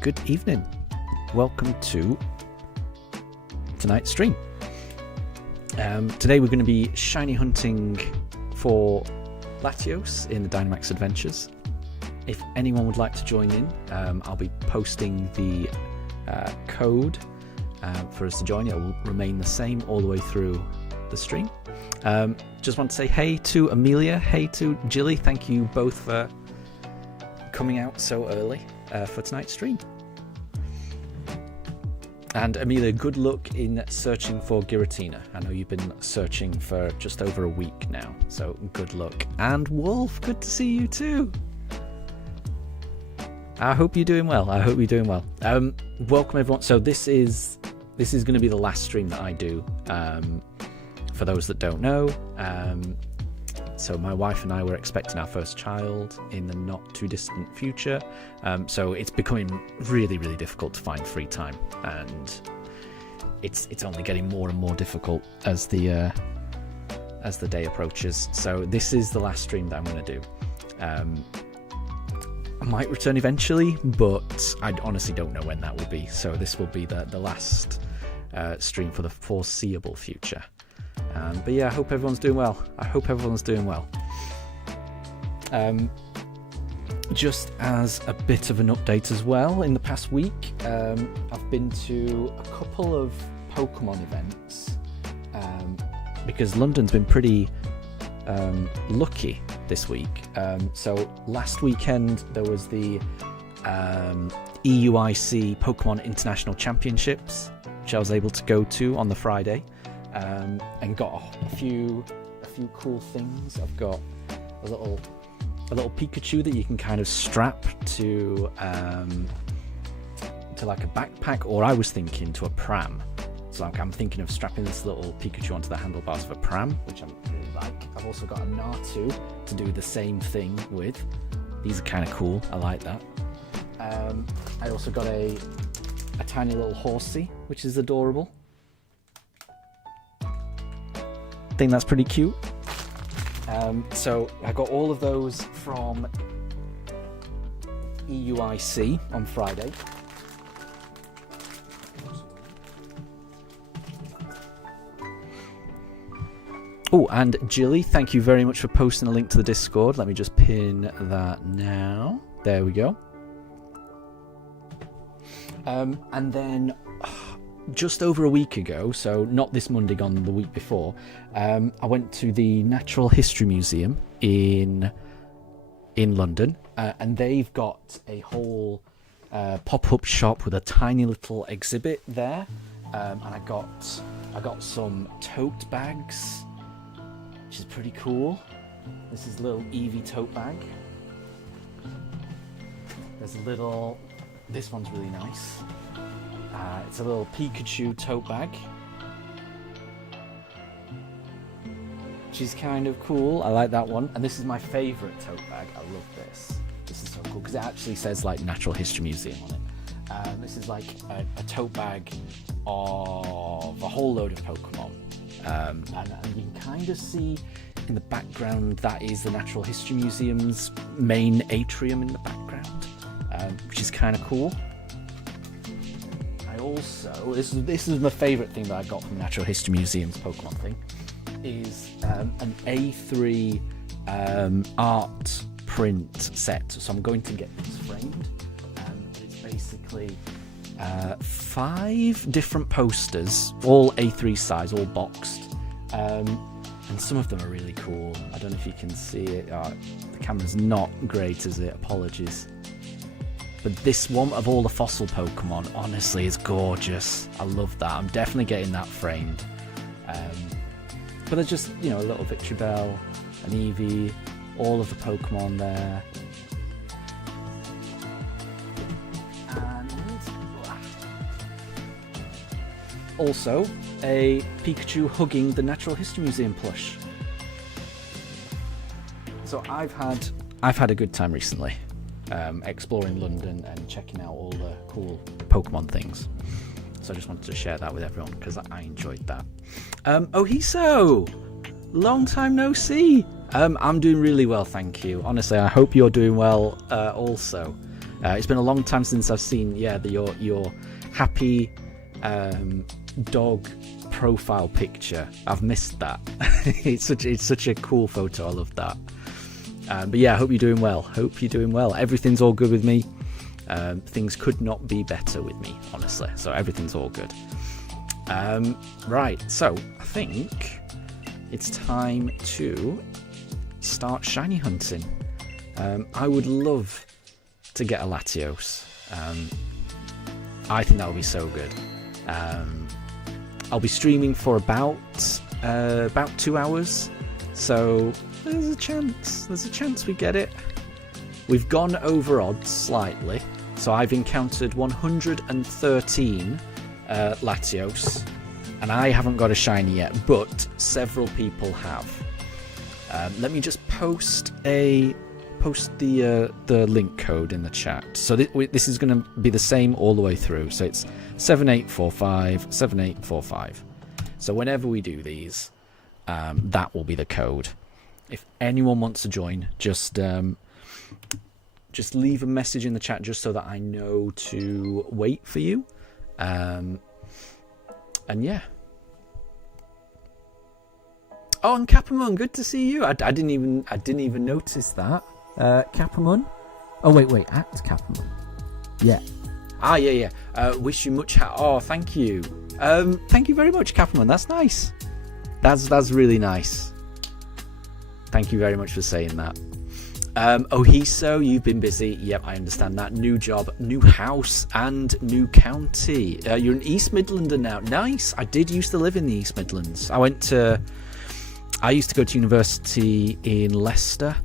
good evening. Welcome to tonight's stream. Today we're going to be shiny hunting for Latios in the Dynamax adventures. If anyone would like to join in, I'll be posting the code for us to join. It will remain the same all the way through the stream. Just want to say hey to Amelia, hey to Jilly. Thank you both for coming out so early for tonight's stream. And Amelia, good luck in searching for Giratina. I know you've been searching for just over a week now, so good luck. And Wolf, good to see you too. I hope you're doing well. Welcome everyone. So this is going to be the last stream that I do. For those that don't know, so my wife and I were expecting our first child in the not too distant future. So it's becoming really, really difficult to find free time, and it's only getting more and more difficult as the day approaches. So this is the last stream that I'm going to do. I might return eventually, but I honestly don't know when that will be. So this will be the last stream for the foreseeable future. But yeah, I hope everyone's doing well. Just as a bit of an update as well, in the past week, I've been to a couple of Pokemon events because London's been pretty lucky this week. So last weekend there was the EUIC Pokemon International Championships, which I was able to go to on the Friday. And got a few cool things. I've got a little Pikachu that you can kind of strap to like a backpack, or I was thinking to a pram. So I'm thinking of strapping this little Pikachu onto the handlebars of a pram, which I really like. I've also got a Natu to do the same thing with. These are kind of cool. I like that. I also got a tiny little horsey, which is adorable. I think that's pretty cute. So I got all of those from EUIC on Friday. Oh, and Jilly, thank you very much for posting a link to the Discord. Let me just pin that now. There we go. And then just over a week ago, so not this Monday, gone the week before, I went to the Natural History Museum in London, and they've got a whole pop-up shop with a tiny little exhibit there, and I got some tote bags, which is pretty cool. This is a little Eevee tote bag. This one's really nice. It's a little Pikachu tote bag, which is kind of cool. I like that one. And this is my favourite tote bag. I love this. This is so cool because it actually says like Natural History Museum on it. This is like a tote bag of a whole load of Pokemon. And you can kind of see in the background that is the Natural History Museum's main atrium in the background, which is kind of cool. Also, this is my favourite thing that I got from Natural History Museum's Pokemon thing, is an A3 art print set. So I'm going to get this framed. It's basically 5 different posters, all A3 size, all boxed, and some of them are really cool. I don't know if you can see it. The camera's not great, is it? Apologies. But this one of all the fossil Pokemon, honestly, is gorgeous. I love that. I'm definitely getting that framed. But there's just, a little Victreebel, an Eevee, all of the Pokemon there. And also a Pikachu hugging the Natural History Museum plush. So I've had a good time recently. Exploring London and checking out all the cool Pokemon things. So I just wanted to share that with everyone because I enjoyed that. Ohiso! Long time no see! I'm doing really well, thank you. Honestly, I hope you're doing well also. It's been a long time since I've seen your happy dog profile picture. I've missed that. It's such a cool photo. I love that. But yeah, I hope you're doing well. Everything's all good with me. Things could not be better with me, honestly. So everything's all good. Right, so I think it's time to start shiny hunting. I would love to get a Latios. I think that would be so good. I'll be streaming for about 2 hours, so there's a chance we get it. We've gone over odds slightly, so I've encountered 113 Latios, and I haven't got a shiny yet, but several people have. Let me just post the link code in the chat. So this is going to be the same all the way through. So it's 7845. So whenever we do these, that will be the code. If anyone wants to join, just leave a message in the chat just so that I know to wait for you. And yeah. Oh, and Capamon, good to see you. I didn't even notice that. Capamon. Oh wait, at Capamon. Yeah. Yeah. Wish you much. Oh, thank you. Thank you very much, Capamon. That's nice. That's really nice. Thank you very much for saying that. Ohiso, you've been busy. Yep, I understand that. New job, new house, and new county. You're an East Midlander now. Nice. I did used to live in the East Midlands. I used to go to university in Leicester.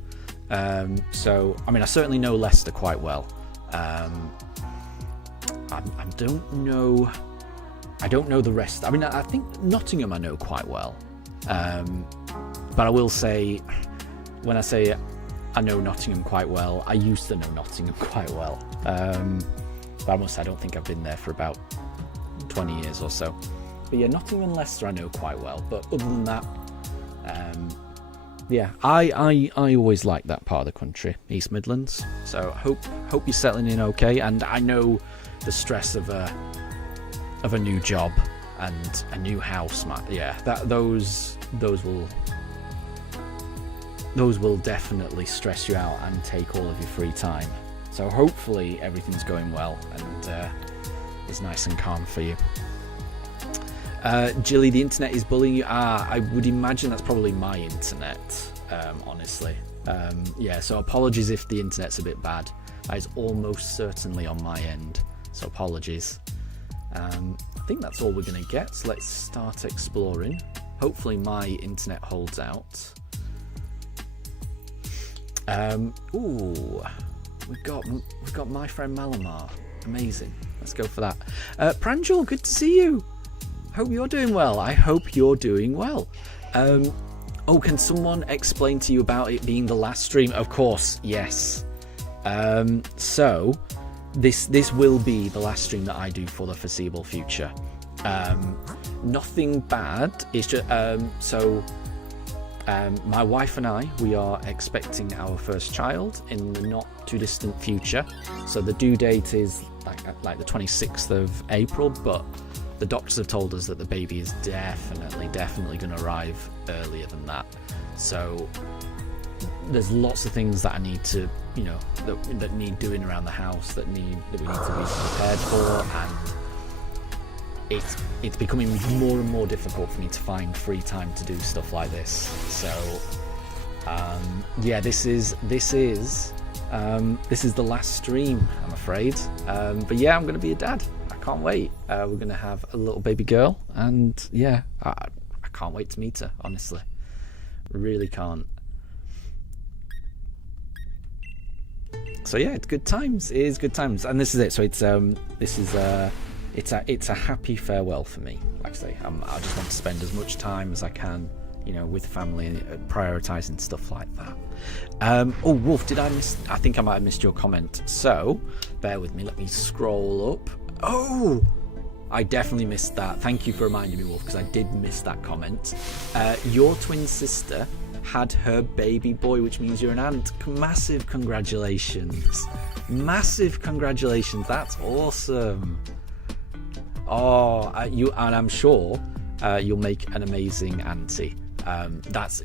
So, I mean, I certainly know Leicester quite well. I don't know the rest. I mean, I think Nottingham I know quite well. But I will say, when I say I know Nottingham quite well, I used to know Nottingham quite well. But I must say, I don't think I've been there for about 20 years or so. But yeah, Nottingham and Leicester I know quite well. But other than that, yeah, I always like that part of the country, East Midlands. So hope you're settling in okay. And I know the stress of a new job and a new house, man. Yeah, those will definitely stress you out and take all of your free time. So hopefully everything's going well and is nice and calm for you. Jilly, the internet is bullying you. I would imagine that's probably my internet, honestly. Yeah, so apologies if the internet's a bit bad. That is almost certainly on my end, so apologies. I think that's all we're going to get, so let's start exploring. Hopefully my internet holds out. Ooh, we've got my friend Malamar. Amazing. Let's go for that. Pranjul, good to see you. Hope you're doing well. I hope you're doing well. Oh, can someone explain to you about it being the last stream? Of course, yes. So this will be the last stream that I do for the foreseeable future. Nothing bad. It's just my wife and I, we are expecting our first child in the not too distant future. So the due date is like the 26th of April, but the doctors have told us that the baby is definitely going to arrive earlier than that. So there's lots of things that I need to, that need doing around the house that we need to be prepared for, and it's becoming more and more difficult for me to find free time to do stuff like this. So yeah, this is the last stream, I'm afraid. But yeah, I'm going to be a dad. I can't wait. We're going to have a little baby girl, and yeah, I can't wait to meet her, honestly. Really can't. So yeah, it's good times. It is good times, and this is it. So it's a happy farewell for me. Like I say, I just want to spend as much time as I can, with family, prioritizing stuff like that. Oh, Wolf, did I miss? I think I might have missed your comment. So bear with me. Let me scroll up. Oh, I definitely missed that. Thank you for reminding me, Wolf, because I did miss that comment. Your twin sister had her baby boy, which means you're an aunt. Massive congratulations. Massive congratulations. That's awesome. Oh, and I'm sure you'll make an amazing auntie. That's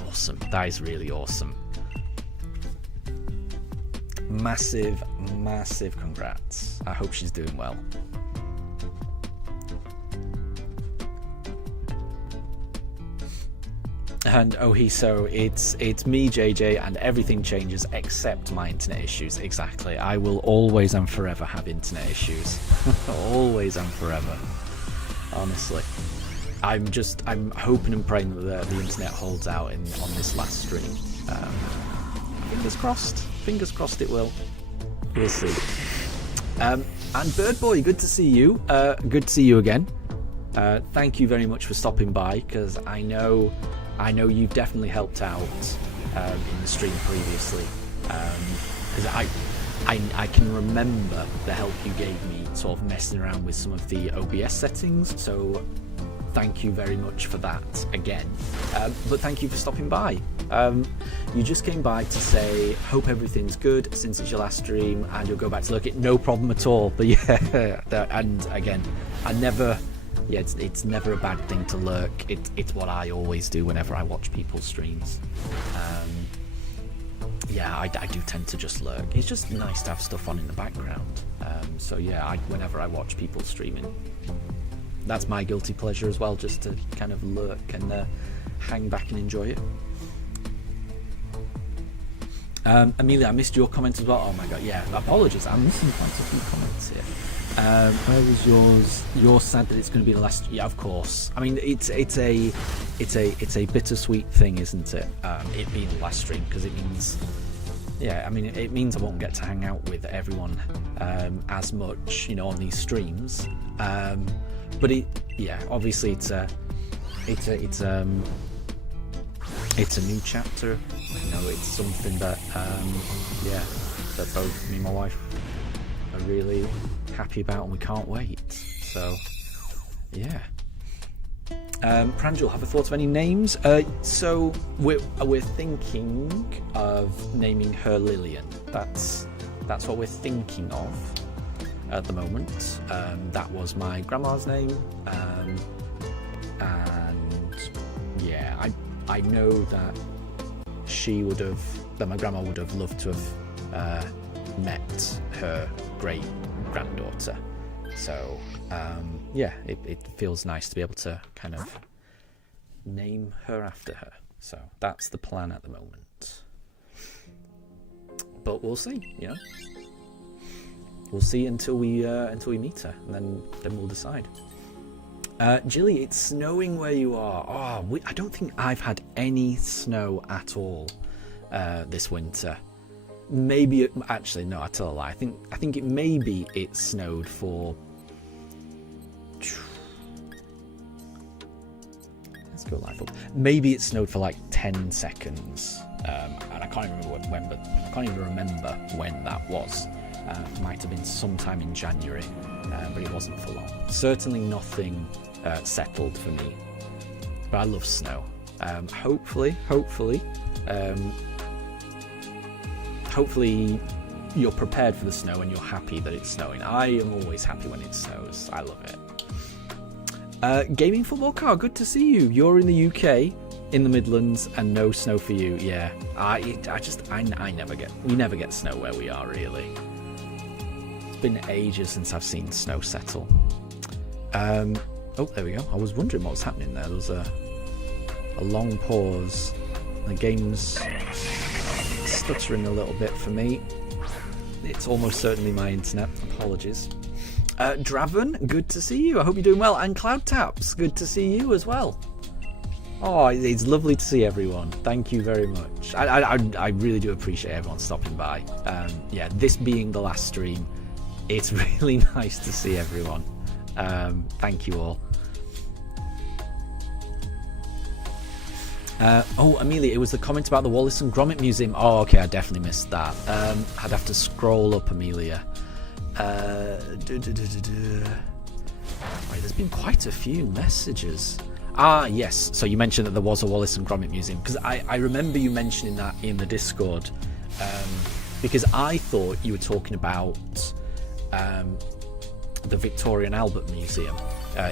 awesome. That is really awesome. Massive congrats. I hope she's doing well. And so it's me, JJ, and everything changes except my internet issues. Exactly. I will always and forever have internet issues. Always and forever. Honestly. I'm hoping and praying that the internet holds out on this last stream. Fingers crossed. Fingers crossed it will. We'll see. And Bird Boy, good to see you. Good to see you again. Thank you very much for stopping by, because I know you've definitely helped out in the stream previously, because I can remember the help you gave me sort of messing around with some of the OBS settings, so thank you very much for that again. But thank you for stopping by. You just came by to say hope everything's good since it's your last stream and you'll go back to look at no problem at all. But yeah, and again, it's never a bad thing to lurk. It's what I always do whenever I watch people's streams. I do tend to just lurk. It's just nice to have stuff on in the background. So yeah, whenever I watch people streaming, that's my guilty pleasure as well, just to kind of lurk and hang back and enjoy it. Amelia, I missed your comment as well. Oh my god, yeah, apologies, I'm missing quite a few comments here. Where was yours? You're sad that it's going to be the last. Yeah, of course. I mean, it's a bittersweet thing, isn't it? It being the last stream, because it means, it means I won't get to hang out with everyone as much, on these streams. But obviously it's a new chapter. It's something that that both me and my wife are really happy about, and we can't wait. So yeah. Pranjul, have a thought of any names? So we're thinking of naming her Lillian. That's what we're thinking of at the moment. That was my grandma's name, and yeah, I know that my grandma would have loved to have met her great granddaughter. So it feels nice to be able to kind of name her after her. So that's the plan at the moment. But we'll see, We'll see until we meet her, and then we'll decide. Jilly, it's snowing where you are. I don't think I've had any snow at all this winter. Maybe actually no, I tell a lie. I think it snowed for. Let's go live up. Maybe it snowed for like 10 seconds, and I can't even remember when that was. Might have been sometime in January, but it wasn't for long. Certainly nothing settled for me, but I love snow. Hopefully you're prepared for the snow and you're happy that it's snowing. I am always happy when it snows. I love it. Gaming Football Car, good to see you. You're in the UK, in the Midlands, and no snow for you. Yeah, we never get snow where we are, really. It's been ages since I've seen snow settle. Oh, there we go. I was wondering what was happening there. There was a long pause. The game's stuttering a little bit for me. It's almost certainly my internet. Apologies. Draven, good to see you. I hope you're doing well. And Cloud Taps, good to see you as well. Oh, it's lovely to see everyone. Thank you very much. I really do appreciate everyone stopping by. This being the last stream, it's really nice to see everyone. Thank you all. Amelia, it was the comment about the Wallace and Gromit Museum. Oh, okay, I definitely missed that. I'd have to scroll up, Amelia. Right, there's been quite a few messages. Yes, so you mentioned that there was a Wallace and Gromit Museum, because I remember you mentioning that in the Discord. because I thought you were talking about the Victoria and Albert Museum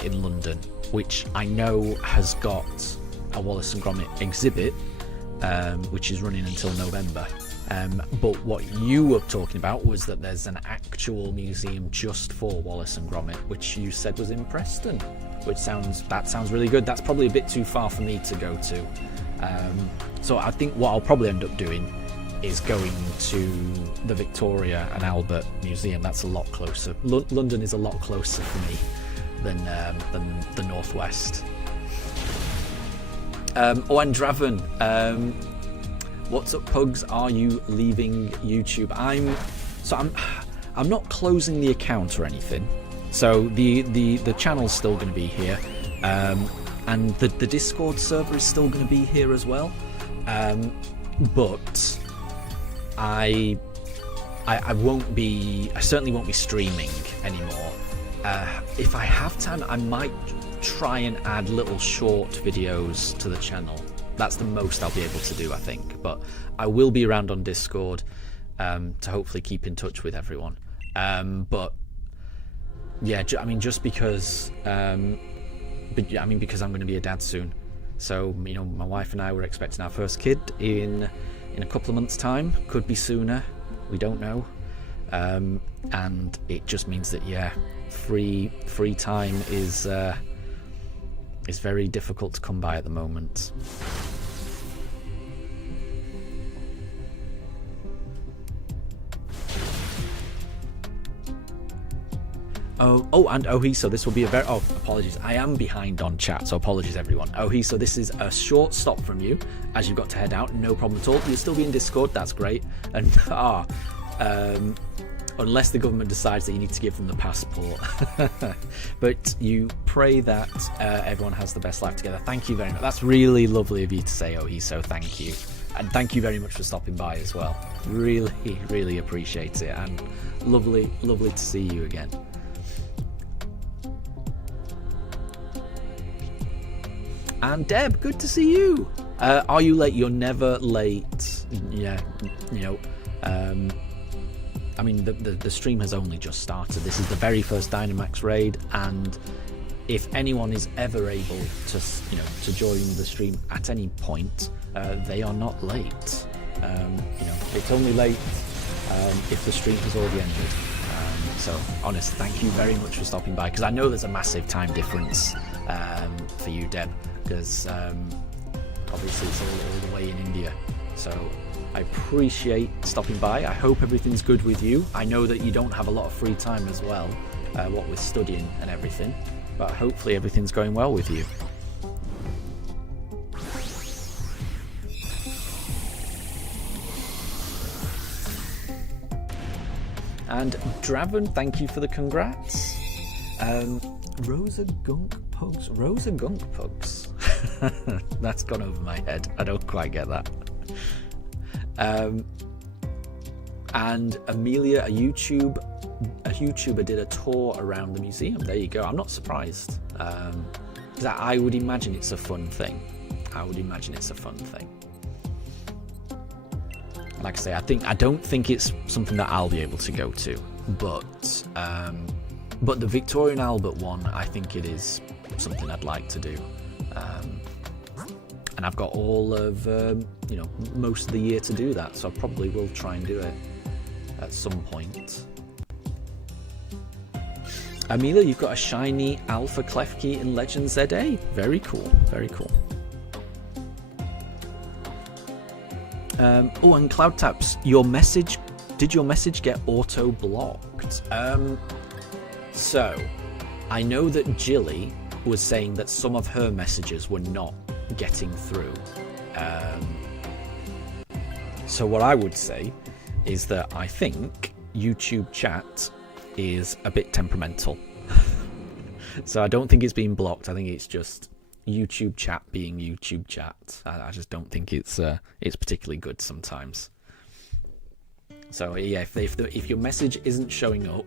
in London, which I know has got a Wallace and Gromit exhibit, which is running until November. But what you were talking about was that there's an actual museum just for Wallace and Gromit, which you said was in Preston, which sounds really good. That's probably a bit too far for me to go to. So I think what I'll probably end up doing is going to the Victoria and Albert Museum. That's a lot closer. London is a lot closer for me than the Northwest. And Draven, what's up, Pugs? Are you leaving YouTube? I'm not closing the account or anything. So the channel's still going to be here, and the Discord server is still going to be here as well. But I certainly won't be streaming anymore. If I have time, I might try and add little short videos to the channel. That's the most I'll be able to do, I think. But I will be around on Discord to hopefully keep in touch with everyone. But yeah, just because because I'm going to be a dad soon. So, my wife and I were expecting our first kid in a couple of months' time. Could be sooner. We don't know. And it just means that, free time is very difficult to come by at the moment. And so this will be a very... apologies. I am behind on chat, so apologies, everyone. So this is a short stop from you, as you've got to head out. No problem at all. You'll still be in Discord. That's great. And, unless the government decides that you need to give them the passport. But you pray that everyone has the best life together. Thank you very much. That's really lovely of you to say, so thank you. And thank you very much for stopping by as well. Really, really appreciate it. And lovely to see you again. And Deb, good to see you. Are you late? You're never late. Yeah, the stream has only just started. This is the very first Dynamax raid, and if anyone is ever able to join the stream at any point, they are not late. It's only late if the stream has already ended. So, honest, thank you very much for stopping by, because I know there's a massive time difference for you, Deb, because obviously it's all the way in India. So I appreciate stopping by. I hope everything's good with you. I know that you don't have a lot of free time as well, what with studying and everything, but hopefully everything's going well with you. And Draven, thank you for the congrats. Rosa Gunk Pugs. That's gone over my head. I don't quite get that. And Amelia, a YouTuber did a tour around the museum. There you go. I'm not surprised. I would imagine it's a fun thing. Like I say, I don't think it's something that I'll be able to go to, but the Victoria and Albert one, I think it is something I'd like to do. And I've got all of most of the year to do that, so I probably will try and do it at some point. Amelia, you've got a shiny Alpha Klefki in Legend ZA. Very cool. And Cloud Taps, did your message get auto blocked? So I know that Jilly was saying that some of her messages were not getting through. So what I would say is that I think YouTube chat is a bit temperamental. So I don't think it's being blocked. I think it's just YouTube chat being YouTube chat. I just don't think it's particularly good sometimes. So yeah, if your message isn't showing up,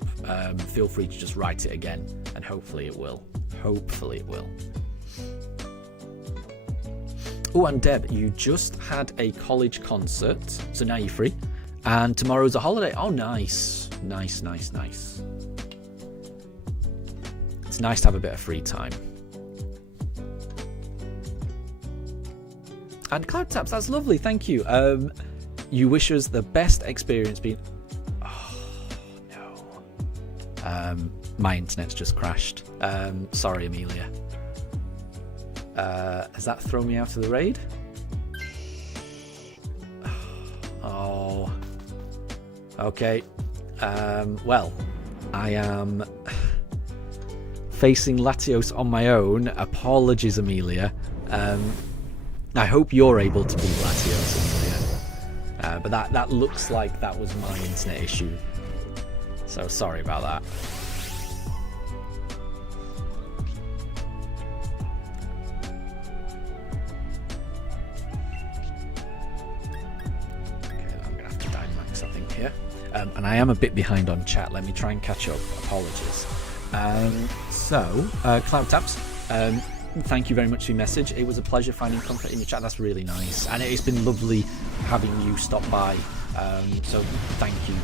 feel free to just write it again, and hopefully it will. Oh, and Deb, you just had a college concert, so now you're free. And tomorrow's a holiday. Oh, nice. Nice, nice, nice. It's nice to have a bit of free time. And Cloud Taps, that's lovely. Thank you. You wish us the best experience being... Oh, no. My internet's just crashed. Sorry, Amelia. Has that thrown me out of the raid? Oh. Okay. Well, I am facing Latios on my own. Apologies, Amelia. I hope you're able to beat Latios, Amelia. But that looks like that was my internet issue. So sorry about that. Dynamax, I think, here. And I am a bit behind on chat. Let me try and catch up. Apologies. Cloud Taps, thank you very much for your message. It was a pleasure finding comfort in your chat. That's really nice. And it's been lovely having you stop by. So thank you.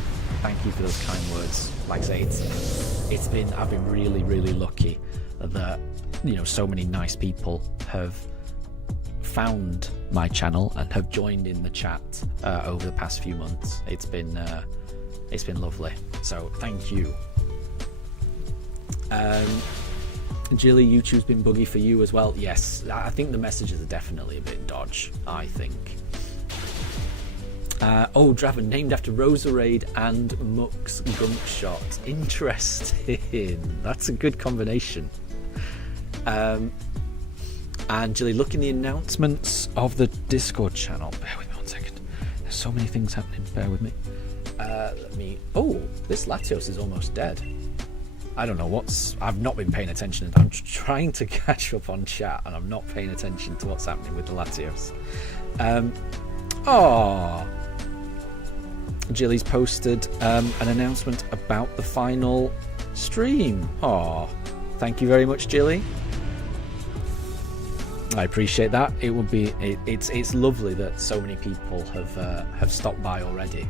Thank you for those kind words. Like I say, I've been really, really lucky that, so many nice people have found my channel and have joined in the chat over the past few months. It's been lovely. So thank you. Jilly, YouTube's been buggy for you as well. Yes, I think the messages are definitely a bit dodge, I think. Draven, named after Roserade and Muck's Gunk Shot. Interesting. That's a good combination. And Jilly, look in the announcements of the Discord channel. Bear with me 1 second. There's so many things happening. Bear with me. This Latios is almost dead. I don't know I've not been paying attention. I'm trying to catch up on chat and I'm not paying attention to what's happening with the Latios. Jilly's posted an announcement about the final stream. Thank you very much, Jilly. I appreciate that. It's lovely that so many people have stopped by already.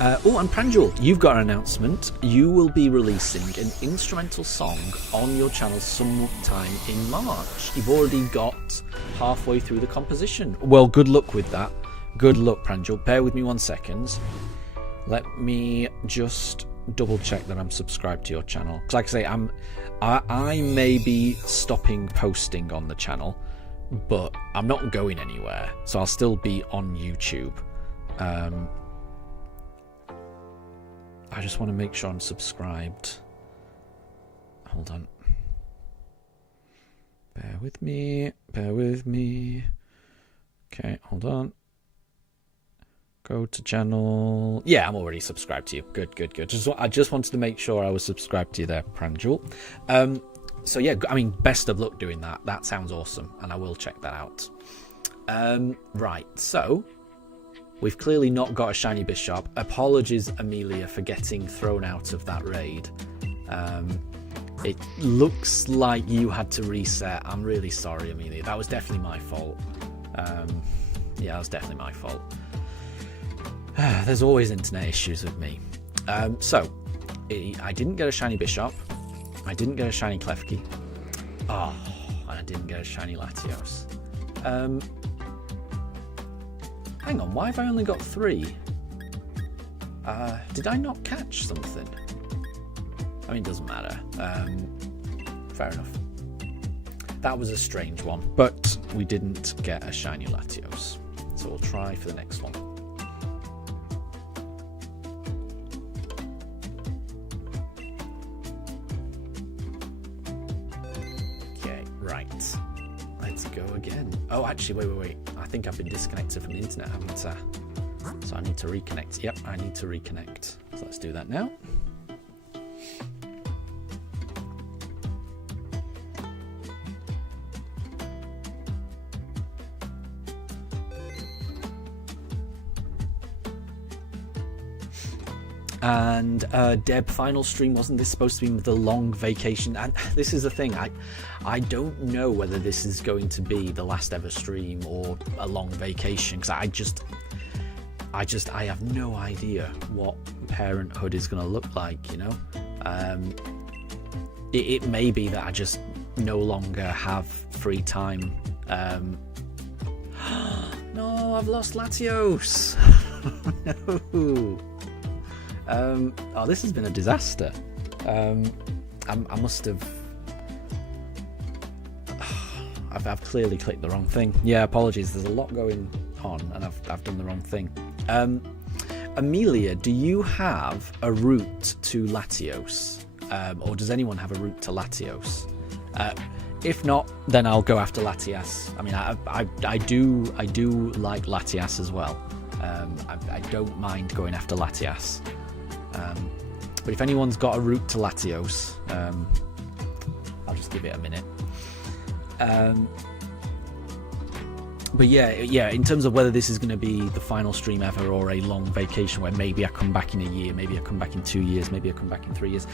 And Pranjul, you've got an announcement. You will be releasing an instrumental song on your channel sometime in March. You've already got halfway through the composition. Well, good luck with that. Good luck, Pranjul. Bear with me 1 second. Let me just double check that I'm subscribed to your channel. Because like I say, I may be stopping posting on the channel, but I'm not going anywhere. So I'll still be on YouTube. I just want to make sure I'm subscribed. Hold on. Bear with me. Bear with me. Okay, hold on. Go to channel. Yeah, I'm already subscribed to you. Good, good, good. I just wanted to make sure I was subscribed to you there, Pranjul. So yeah, I mean, best of luck doing that. That sounds awesome, and I will check that out. Right, so we've clearly not got a shiny Bishop. Apologies, Amelia, for getting thrown out of that raid. It looks like you had to reset. I'm really sorry, Amelia. That was definitely my fault. Yeah, that was definitely my fault. There's always internet issues with me. So, I didn't get a shiny Bishop. I didn't get a shiny Klefki. And I didn't get a shiny Latios. Hang on, why have I only got 3? Did I not catch something? I mean, it doesn't matter. Fair enough. That was a strange one, but we didn't get a shiny Latios. So we'll try for the next one. Okay, right. Let's go again. Oh, actually, wait. I think I've been disconnected from the internet, haven't I? So I need to reconnect. Yep, I need to reconnect. So let's do that now. And Deb, final stream, wasn't this supposed to be the long vacation? And this is the thing, I don't know whether this is going to be the last ever stream or a long vacation, because I have no idea what parenthood is going to look like, you know. It may be that I just no longer have free time. No, I've lost Latios. No. Oh, this has been a disaster. I must have. I've clearly clicked the wrong thing. Yeah, apologies. There's a lot going on, and I've done the wrong thing. Amelia, do you have a route to Latios, or does anyone have a route to Latios? If not, then I'll go after Latias. I mean, I do like Latias as well. I don't mind going after Latias. But if anyone's got a route to Latios, I'll just give it a minute. But yeah, in terms of whether this is going to be the final stream ever or a long vacation where maybe I come back in a year, maybe I come back in 2 years, maybe I come back in 3 years,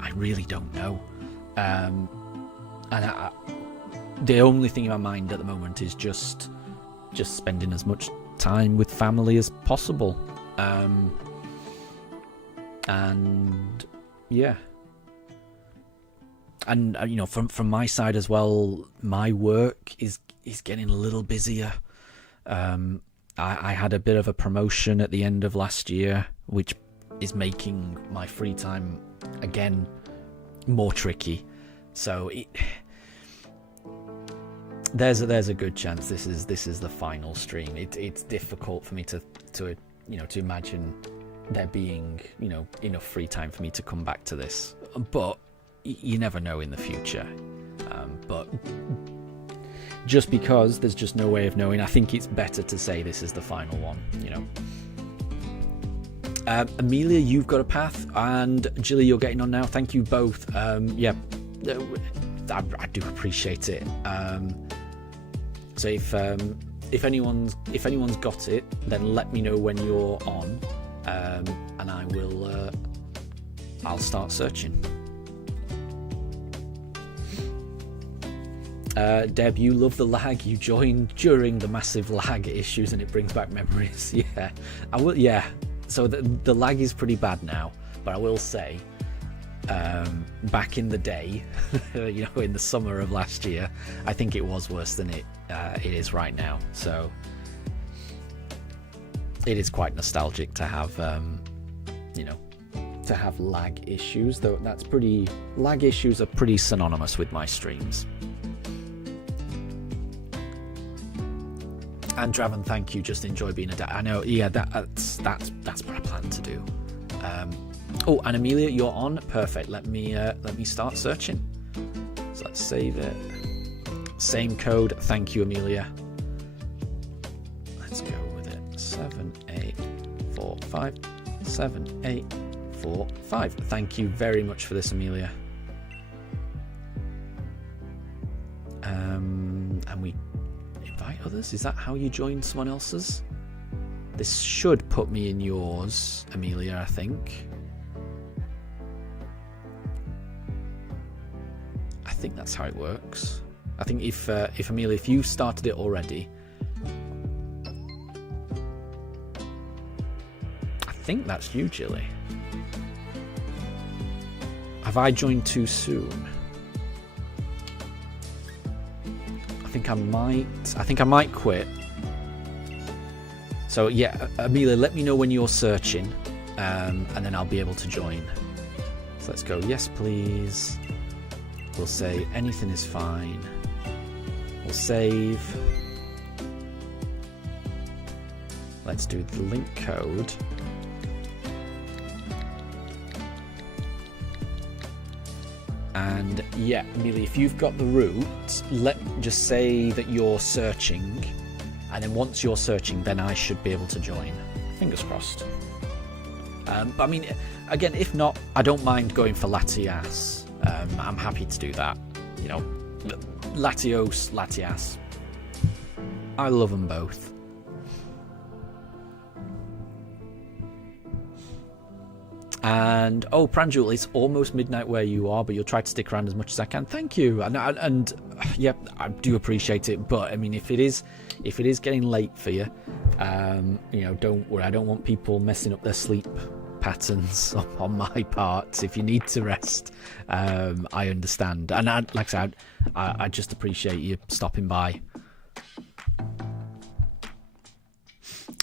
I really don't know. And the only thing in my mind at the moment is just spending as much time with family as possible. And yeah, and you know, from my side as well, my work is getting a little busier. I had a bit of a promotion at the end of last year, which is making my free time again more tricky. So there's a good chance this is the final stream. It's difficult for me to imagine there being enough free time for me to come back to this, but you never know in the future. But just because there's just no way of knowing, I think it's better to say this is the final one, you know. Amelia, you've got a path, and Jilly, you're getting on now. Thank you both. Yeah, I do appreciate it. So if anyone's got it, then let me know when you're on, and I will. I'll start searching. Deb, you love the lag. You joined during the massive lag issues, and it brings back memories. Yeah, I will. Yeah, so the lag is pretty bad now, but I will say, back in the day, in the summer of last year, I think it was worse than it is right now. So it is quite nostalgic to have, to have lag issues. Though lag issues are pretty synonymous with my streams. And Draven, thank you. Just enjoy being a dad. I know. Yeah, that's what I plan to do. Oh, and Amelia, you're on. Perfect. Let me start searching. So let's save it. Same code. Thank you, Amelia. Let's go with it. 7845 7845. Thank you very much for this, Amelia. And we invite others. Is that how you join someone else's? This should put me in yours, Amelia, I think. I think that's how it works. I think if Amelia, if you started it already, I think that's you, Jilly. Have I joined too soon? I think I might quit. So yeah, Amelia, let me know when you're searching, and then I'll be able to join. So let's go. Yes, please. We'll say anything is fine. We'll save. Let's do the link code. And yeah, Amelia, if you've got the route, just say that you're searching, and then once you're searching, then I should be able to join. Fingers crossed. But I mean, again, if not, I don't mind going for Latias. I'm happy to do that. Latias. I love them both. And oh, Pranjul, it's almost midnight where you are, but you'll try to stick around as much as I can. Thank you. And yeah, I do appreciate it. But I mean, if it is getting late for you, you know, don't worry. I don't want people messing up their sleep patterns on my part. If you need to rest, I understand. And like I said, I just appreciate you stopping by.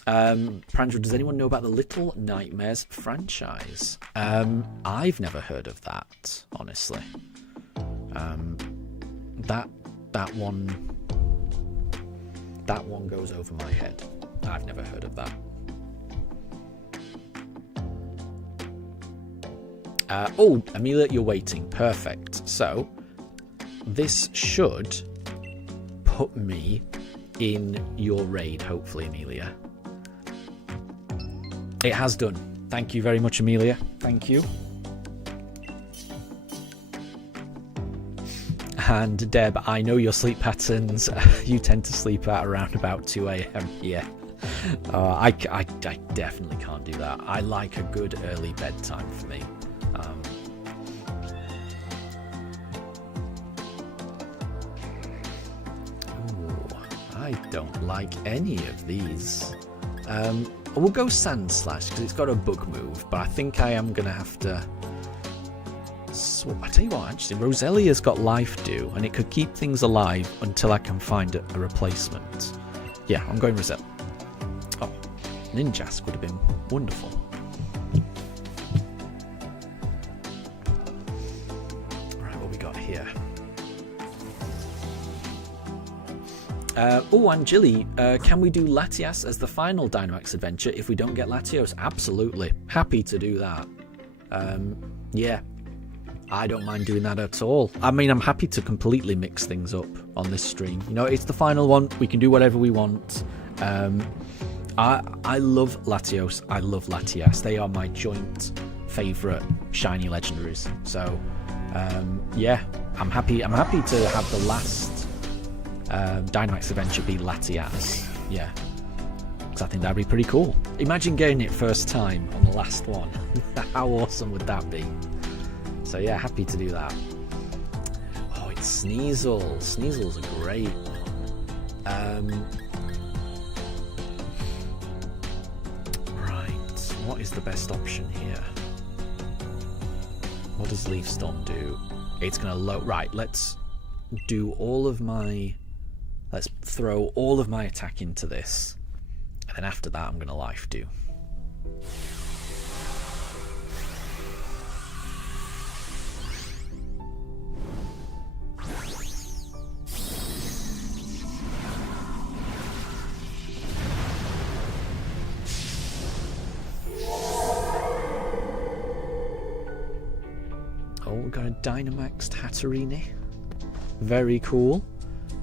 Pranjul, does anyone know about the Little Nightmares franchise? I've never heard of that, honestly. That one goes over my head. I've never heard of that. Oh, Amelia, you're waiting. Perfect. So this should put me in your raid, hopefully, Amelia. It has done. Thank you very much, Amelia. Thank you. And Deb, I know your sleep patterns. You tend to sleep at around about 2 a.m. Yeah. I definitely can't do that. I like a good early bedtime for me. I don't like any of these. We'll go Sand Slash because it's got a bug move, but I think I am going to have to... So, I tell you what, actually, Roselia's got Life Dew, and it could keep things alive until I can find a replacement. Yeah, I'm going Roselia. Oh, Ninjask would have been wonderful. Right, what we got here? Oh, and Jilly, can we do Latias as the final Dynamax adventure if we don't get Latios? Absolutely. Happy to do that. Yeah, I don't mind doing that at all. I mean, I'm happy to completely mix things up on this stream. You know, it's the final one. We can do whatever we want. I love Latios. I love Latias. They are my joint favourite shiny legendaries. So, yeah, I'm happy to have the last Dynamax adventure be Latias. Yeah, because I think that'd be pretty cool. Imagine getting it first time on the last one. How awesome would that be? So yeah, happy to do that. Oh, it's Sneasel. Sneasel's a great one. Right, what is the best option here? What does Leaf Storm do? It's gonna load. Right, let's do all of my... Let's throw all of my attack into this. And then after that, I'm going to Life Dew. Oh, we've got a Dynamax Hatterini. Very cool.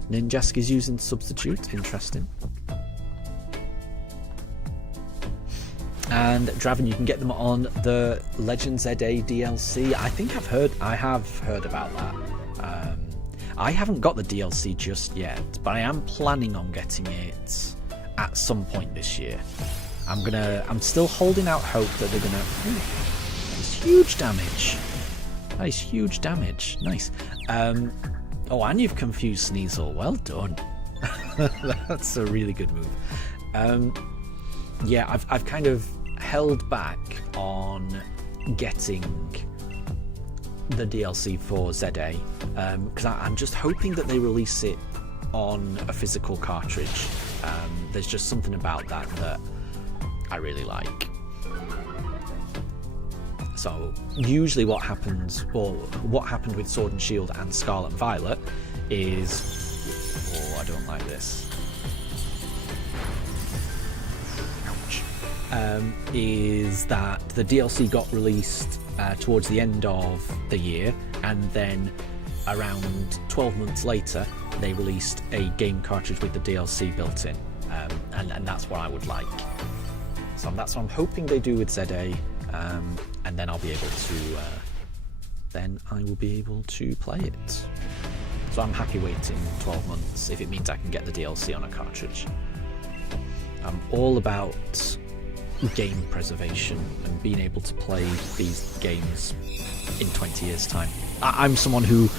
Ninjask is using Substitute. Interesting. And Draven, you can get them on the Legend ZA DLC. I think I have heard about that. I haven't got the DLC just yet, but I am planning on getting it at some point this year. I'm still holding out hope that they're gonna... That's huge damage. That is huge damage. Nice. Oh, and you've confused Sneasel. Well done. That's a really good move. Yeah, I've kind of held back on getting the DLC for ZA because I'm just hoping that they release it on a physical cartridge. There's just something about that I really like. So usually what happens, or what happened with Sword and Shield and Scarlet and Violet is... Oh, I don't like this. Ouch. Is that the DLC got released towards the end of the year, and then around 12 months later they released a game cartridge with the DLC built in, and that's what I would like. So that's what I'm hoping they do with ZA. And then I'll be able to I will be able to play it. So I'm happy waiting 12 months if it means I can get the DLC on a cartridge. I'm all about game preservation and being able to play these games in 20 years' time. I'm someone who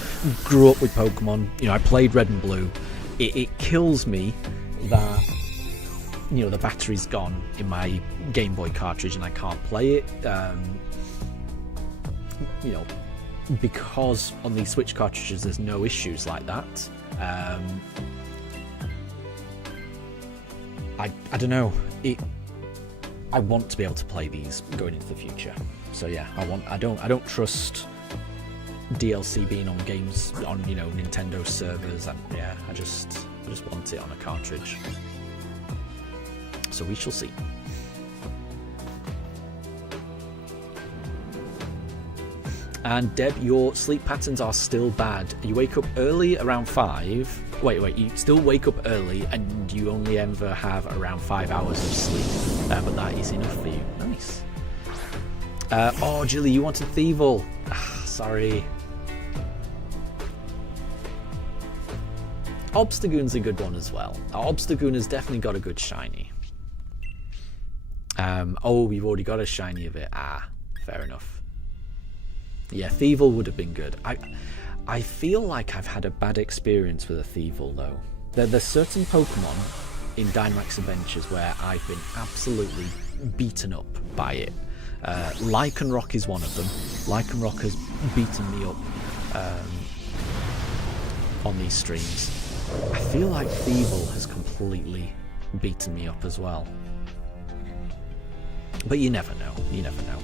grew up with Pokemon. You know, I played Red and Blue. It kills me that, you know, the battery's gone in my Game Boy cartridge and I can't play it. You know, because on these Switch cartridges there's no issues like that. I don't know. I want to be able to play these going into the future. So yeah, I don't trust DLC being on games on, you know, Nintendo servers. Yeah, I just want it on a cartridge. So we shall see. And Deb, your sleep patterns are still bad. You wake up early around 5. Wait, you still wake up early and you only ever have around 5 hours of sleep. But that is enough for you. Nice. Oh, Jilly, you wanted Thievel. Sorry. Obstagoon's a good one as well. Obstagoon has definitely got a good shiny. Oh, we've already got a shiny of it. Fair enough. Yeah, Thievel would have been good. I feel like I've had a bad experience with a Thievel though. There's certain Pokemon in Dynamax Adventures where I've been absolutely beaten up by it. Lycanroc is one of them. Lycanroc has beaten me up on these streams. I feel like Thievel has completely beaten me up as well. But you never know. You never know.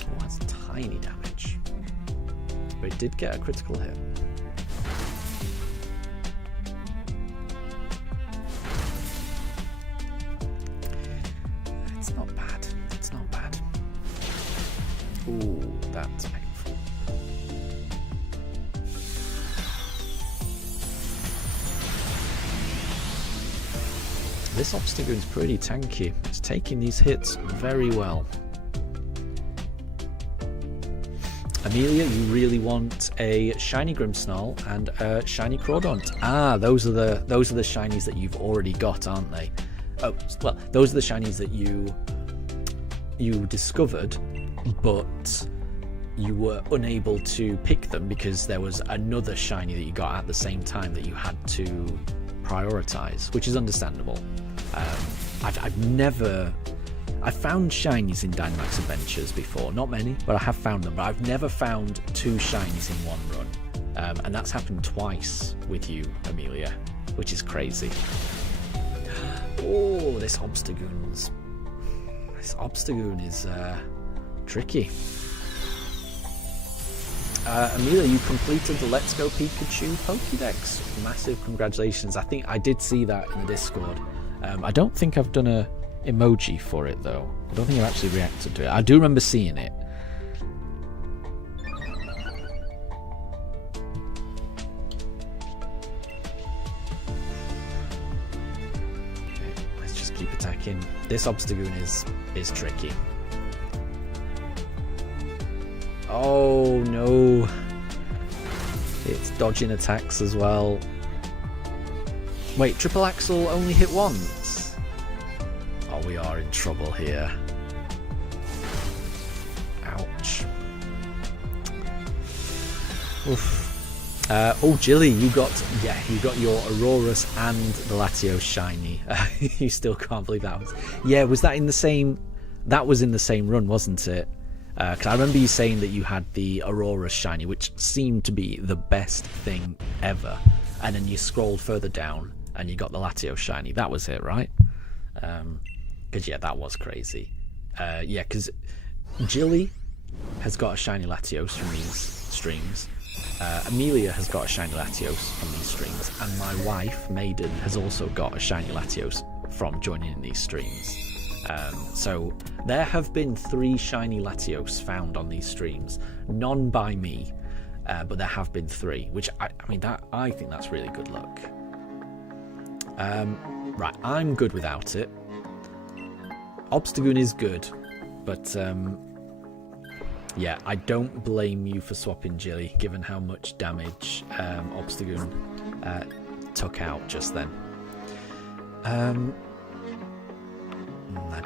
Oh, that's tiny damage. But it did get a critical hit. It's not bad. It's not bad. Ooh, that's painful. This Obstagoon's pretty tanky. It's taking these hits very well. Amelia, you really want a shiny Grimmsnarl and a shiny Crawdaunt. Those are the shinies that you've already got, aren't they? Oh, well, those are the shinies that you discovered, but you were unable to pick them because there was another shiny that you got at the same time that you had to prioritize, which is understandable. I've found shinies in Dynamax Adventures before, not many, but I have found them. But I've never found 2 shinies in one run, and that's happened twice with you, Amelia, which is crazy. Oh, this Obstagoon is tricky. Amelia, you completed the Let's Go Pikachu Pokédex. Massive congratulations. I think I did see that in the Discord. I don't think I've done a emoji for it though. I don't think I've actually reacted to it. I do remember seeing it. Okay, let's just keep attacking. This Obstagoon is tricky. Oh no. It's dodging attacks as well. Wait, Triple Axel only hit once? Oh, we are in trouble here. Ouch. Oof. Oh, Jilly, you got your Aurorus and the Latios shiny. You still can't believe that was... Yeah, was that in the same... That was in the same run, wasn't it? Because I remember you saying that you had the Aurorus shiny, which seemed to be the best thing ever. And then you scrolled further down and you got the Latios shiny. That was it, right? Because, yeah, that was crazy. Yeah, because Jilly has got a shiny Latios from these streams. Amelia has got a shiny Latios from these streams. And my wife, Maiden, has also got a shiny Latios from joining in these streams. So there have been 3 shiny Latios found on these streams. None by me, but there have been 3, which I think that's really good luck. Right, I'm good without it. Obstagoon is good, but Yeah, I don't blame you for swapping Jilly, given how much damage Obstagoon took out just then. I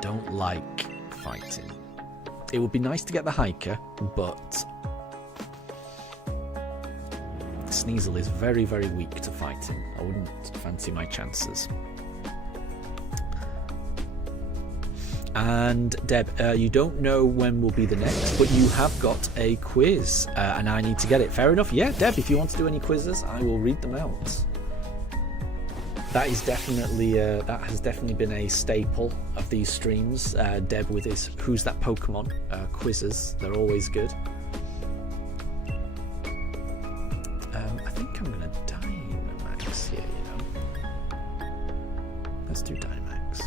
don't like fighting. It would be nice to get the Hiker, but Sneasel is very, very weak to fighting. I wouldn't fancy my chances. And Deb, you don't know when will be the next, but you have got a quiz, and I need to get it. Fair enough. Yeah, Deb, if you want to do any quizzes, I will read them out. That is definitely that has definitely been a staple of these streams. Deb with his "Who's That Pokemon" quizzes. They're always good. I think I'm gonna Dynamax here. You know, let's do Dynamax.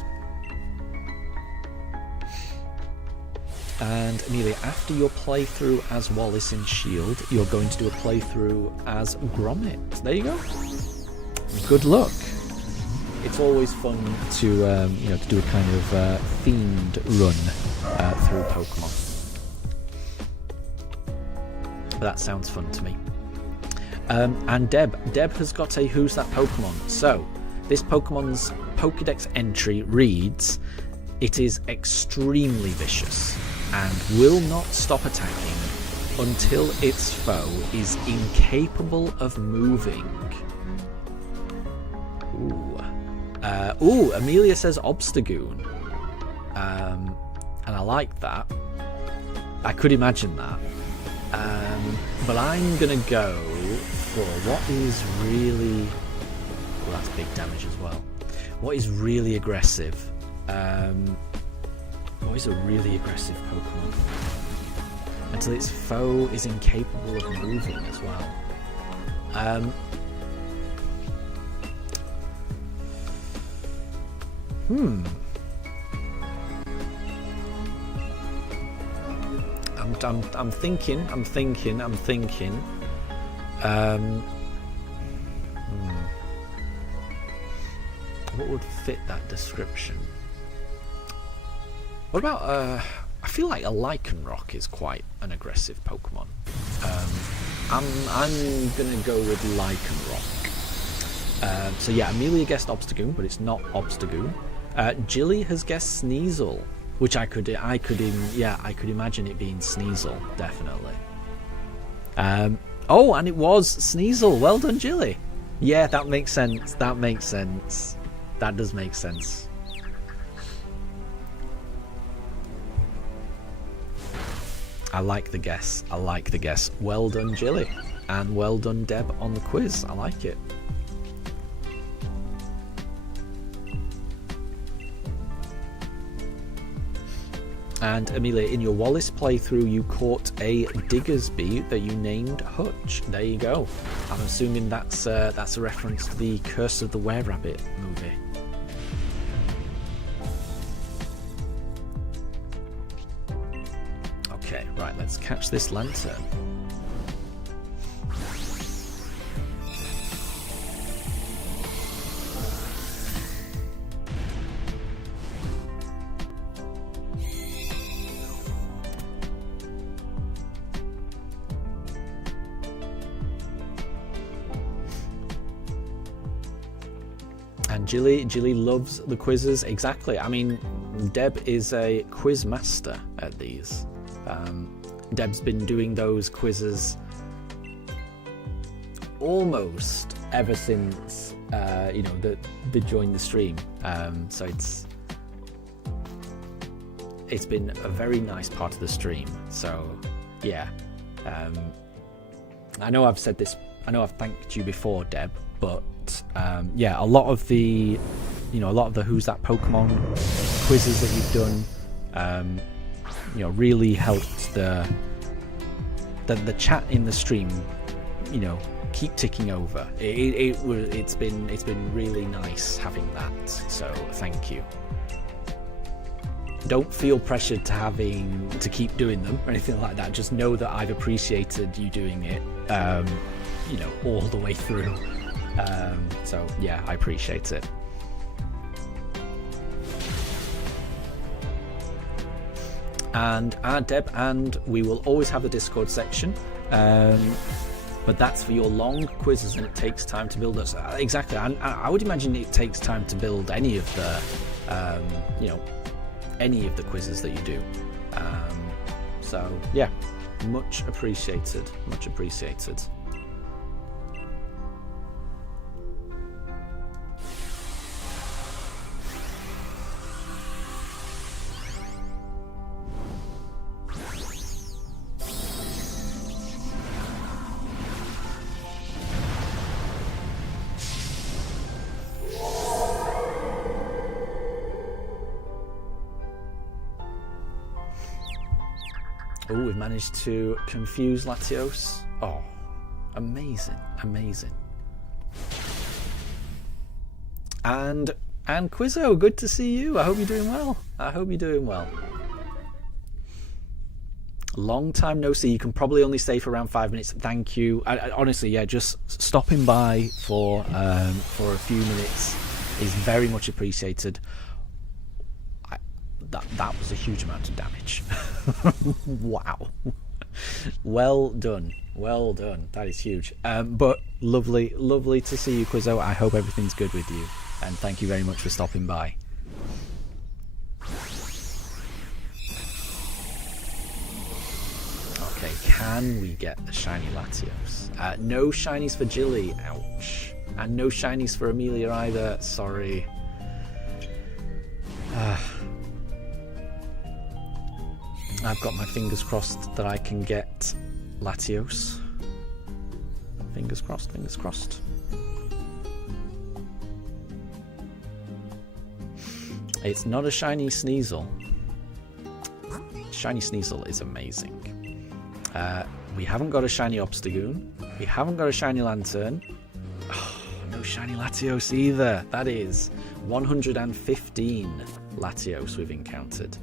And Amelia, after your playthrough as Wallace in Shield, you're going to do a playthrough as Gromit. There you go. Good luck. It's always fun to you know, to do a kind of themed run through Pokemon. But that sounds fun to me. And Deb has got a Who's That Pokemon? So this Pokemon's Pokédex entry reads, "It is extremely vicious and will not stop attacking until its foe is incapable of moving." Ooh, Amelia says Obstagoon. And I like that. I could imagine that. But I'm going to go for what is really... Well, that's big damage as well. What is really aggressive? What is a really aggressive Pokemon? Until its foe is incapable of moving as well. I'm thinking. What would fit that description? What about I feel like a Lycanroc is quite an aggressive Pokemon. I'm gonna go with Lycanroc. So yeah, Amelia guessed Obstagoon, but it's not Obstagoon. Jilly has guessed Sneasel, which I could imagine it being Sneasel, definitely. Oh, and it was Sneasel. Well done, Jilly. Yeah, that makes sense. That does make sense. I like the guess. Well done, Jilly. And well done, Deb, on the quiz. I like it. And Amelia, in your Wallace playthrough, you caught a Diggersby that you named Hutch. There you go. I'm assuming that's a reference to the Curse of the Were-Rabbit movie. Okay, right, let's catch this Lantern. And Jilly loves the quizzes. Exactly. I mean, Deb is a quiz master at these. Deb's been doing those quizzes almost ever since you know, the join the stream. So it's been a very nice part of the stream. So yeah, I know I've said this. I know I've thanked you before, Deb, but yeah, a lot of the Who's That Pokemon quizzes that you've done, you know, really helped the chat in the stream, you know, keep ticking over. It's been really nice having that. So thank you. Don't feel pressured to keep doing them or anything like that. Just know that I've appreciated you doing it, you know, all the way through. So yeah, I appreciate it. and add Deb, and we will always have the Discord section. But that's for your long quizzes, and it takes time to build us. Exactly. I would imagine it takes time to build any of the, any of the quizzes that you do. So yeah, much appreciated. Much appreciated. Oh, we've managed to confuse Latios. Oh, amazing, amazing. And Quizzo, good to see you. I hope you're doing well. I hope you're doing well. Long time no see. You can probably only stay for around 5 minutes. Thank you. Honestly, yeah, just stopping by for a few minutes is very much appreciated. That was a huge amount of damage. Wow. Well done. Well done. That is huge. But lovely to see you, Quizzo. I hope everything's good with you. And thank you very much for stopping by. Okay, can we get the shiny Latios? No shinies for Jilly. Ouch. And no shinies for Amelia either. Sorry. I've got my fingers crossed that I can get Latios. Fingers crossed, fingers crossed. It's not a shiny Sneasel. Shiny Sneasel is amazing. We haven't got a shiny Obstagoon. We haven't got a shiny Lantern. Oh, no shiny Latios either. That is 115 Latios we've encountered.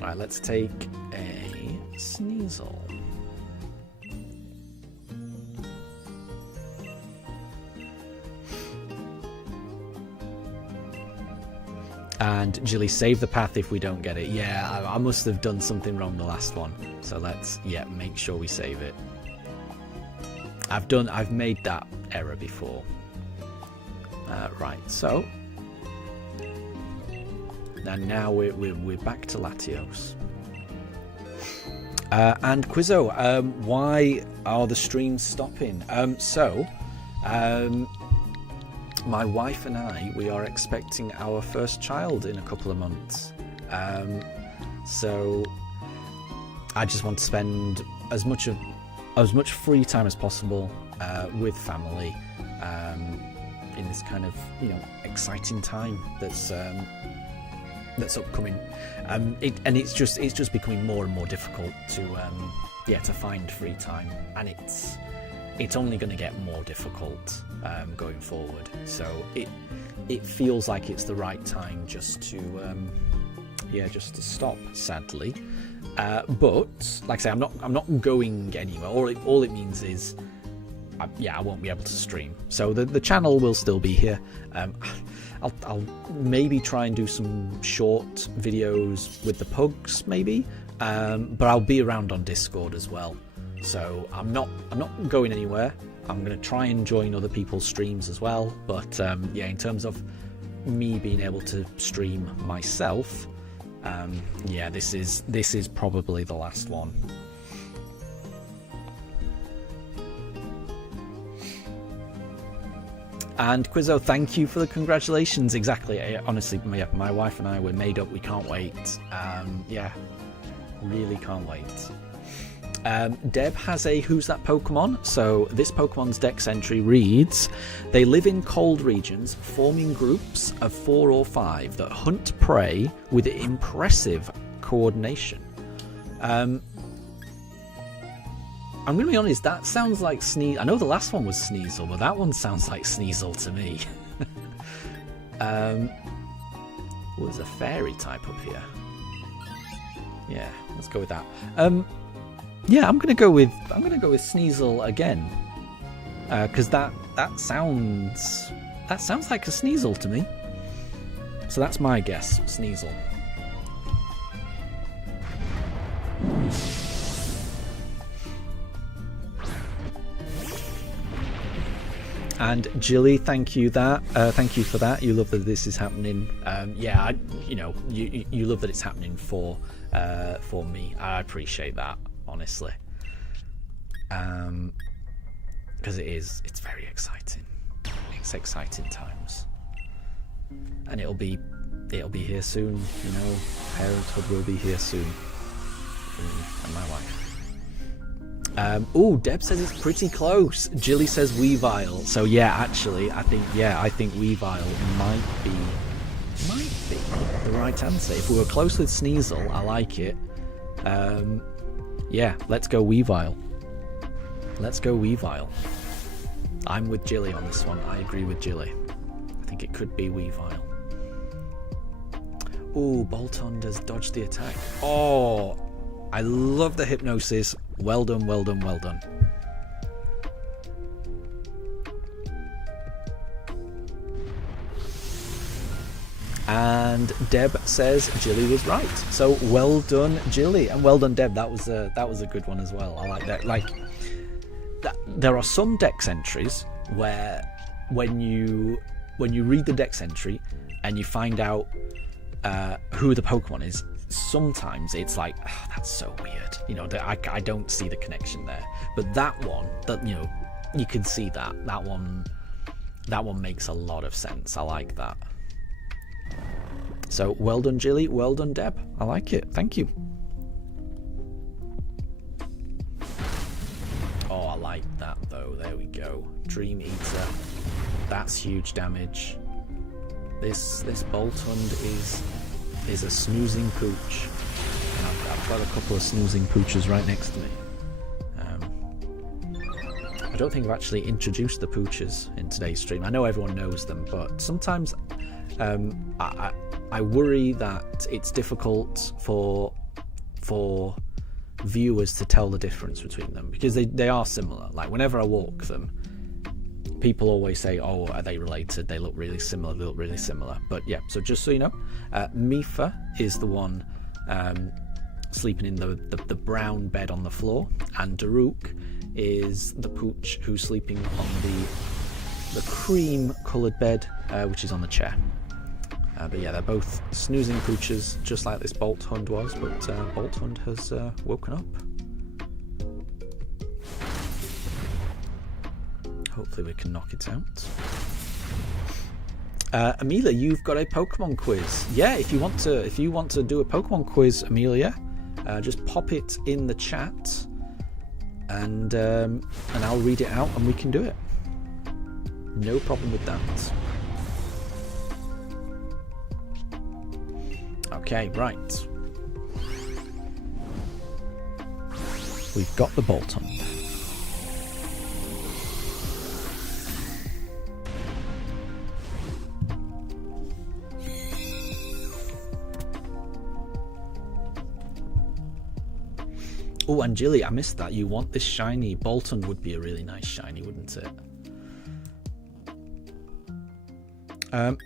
Right, let's take a Sneasel. And Jilly, save the path if we don't get it. Yeah, I must have done something wrong the last one. So let's, yeah, make sure we save it. I've made that error before. Right, so. And now we're back to Latios. And Quizzo, why are the streams stopping? My wife and I, we are expecting our first child in a couple of months. So I just want to spend as much free time as possible with family in this kind of exciting time that's upcoming. It's just becoming more and more difficult to find free time, and it's only going to get more difficult going forward. So it feels like it's the right time just to stop, sadly. But like I say, I'm not going anywhere. All it means is I won't be able to stream. So the channel will still be here. I'll maybe try and do some short videos with the Pugs, maybe. But I'll be around on Discord as well. So I'm not going anywhere. I'm going to try and join other people's streams as well. But in terms of me being able to stream myself, this is probably the last one. And Quizzo, thank you for the congratulations. Exactly. Honestly, my wife and I, we're made up. We can't wait. Really can't wait. Deb has a Who's That Pokemon? So this Pokemon's Dex entry reads, they live in cold regions, forming groups of 4 or 5 that hunt prey with impressive coordination. I'm going to be honest, that sounds like Sneasel. I know the last one was Sneasel, but that one sounds like Sneasel to me. There's a fairy type up here. Yeah, let's go with that. I'm going to go with Sneasel again. Because that sounds like a Sneasel to me. So that's my guess, Sneasel. And Jilly, thank you for that. You love that this is happening. Yeah, you love that it's happening for me. I appreciate that, honestly. Because it's very exciting. It's exciting times, and it'll be here soon. You know, parenthood will be here soon. And my wife. Deb says it's pretty close. Jilly says Weavile. So yeah, actually, I think Weavile might be the right answer. If we were close with Sneasel, I like it. Yeah, let's go Weavile. Let's go Weavile. I'm with Jilly on this one. I agree with Jilly. I think it could be Weavile. Ooh, Bolton does dodge the attack. Oh, I love the hypnosis. Well done, well done, well done. And Deb says Jilly was right. So well done, Jilly, and well done, Deb. That was a good one as well. I like that. Like that, there are some dex entries where when you read the dex entry and you find out who the Pokemon is, sometimes it's like, oh, that's so weird. You know, I don't see the connection there. But that one, you can see that one makes a lot of sense. I like that. So well done, Jilly. Well done, Deb. I like it. Thank you. Oh, I like that though. There we go. Dream Eater. That's huge damage. This Boltund is a snoozing pooch. And I've got a couple of snoozing pooches right next to me. I don't think I've actually introduced the pooches in today's stream. I know everyone knows them, but sometimes I worry that it's difficult for viewers to tell the difference between them, because they are similar. Like whenever I walk them, people always say, oh, are they related? They look really similar. But yeah, so just so you know, Mifa is the one sleeping in the brown bed on the floor, and Daruk is the pooch who's sleeping on the cream coloured bed, which is on the chair. But yeah, they're both snoozing pooches, just like this Boltund was, but Boltund has woken up. Hopefully we can knock it out. Amelia, you've got a Pokemon quiz. Yeah, if you want to do a Pokemon quiz, Amelia, just pop it in the chat, and I'll read it out and we can do it. No problem with that. Okay, right. We've got the Boltund. Oh, and Jilly, I missed that. You want this shiny. Boltund would be a really nice shiny, wouldn't it?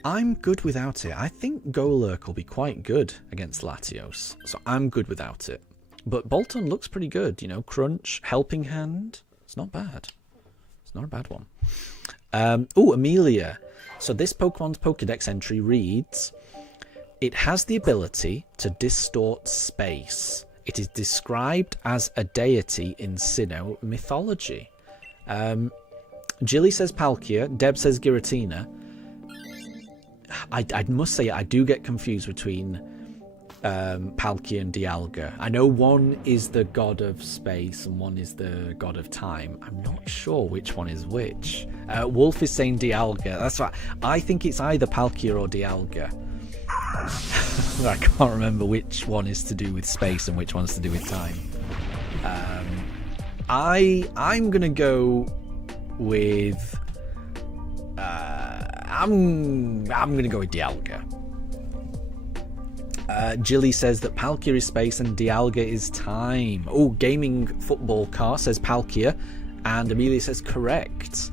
I'm good without it. I think Golurk will be quite good against Latios, so I'm good without it. But Boltund looks pretty good, you know. Crunch, Helping Hand. It's not bad. It's not a bad one. Oh, Amelia. So this Pokemon's Pokedex entry reads, it has the ability to distort space. It is described as a deity in Sinnoh mythology. Jilly says Palkia. Deb says Giratina. I must say I do get confused between Palkia and Dialga. I know one is the god of space and one is the god of time. I'm not sure which one is which. Wolf is saying Dialga. That's right. I think it's either Palkia or Dialga. I can't remember which one is to do with space and which one's to do with time. I'm gonna go with I'm gonna go with Dialga. Jilly says that Palkia is space and Dialga is time. Oh, Gaming Football Car says Palkia, and Amelia says correct.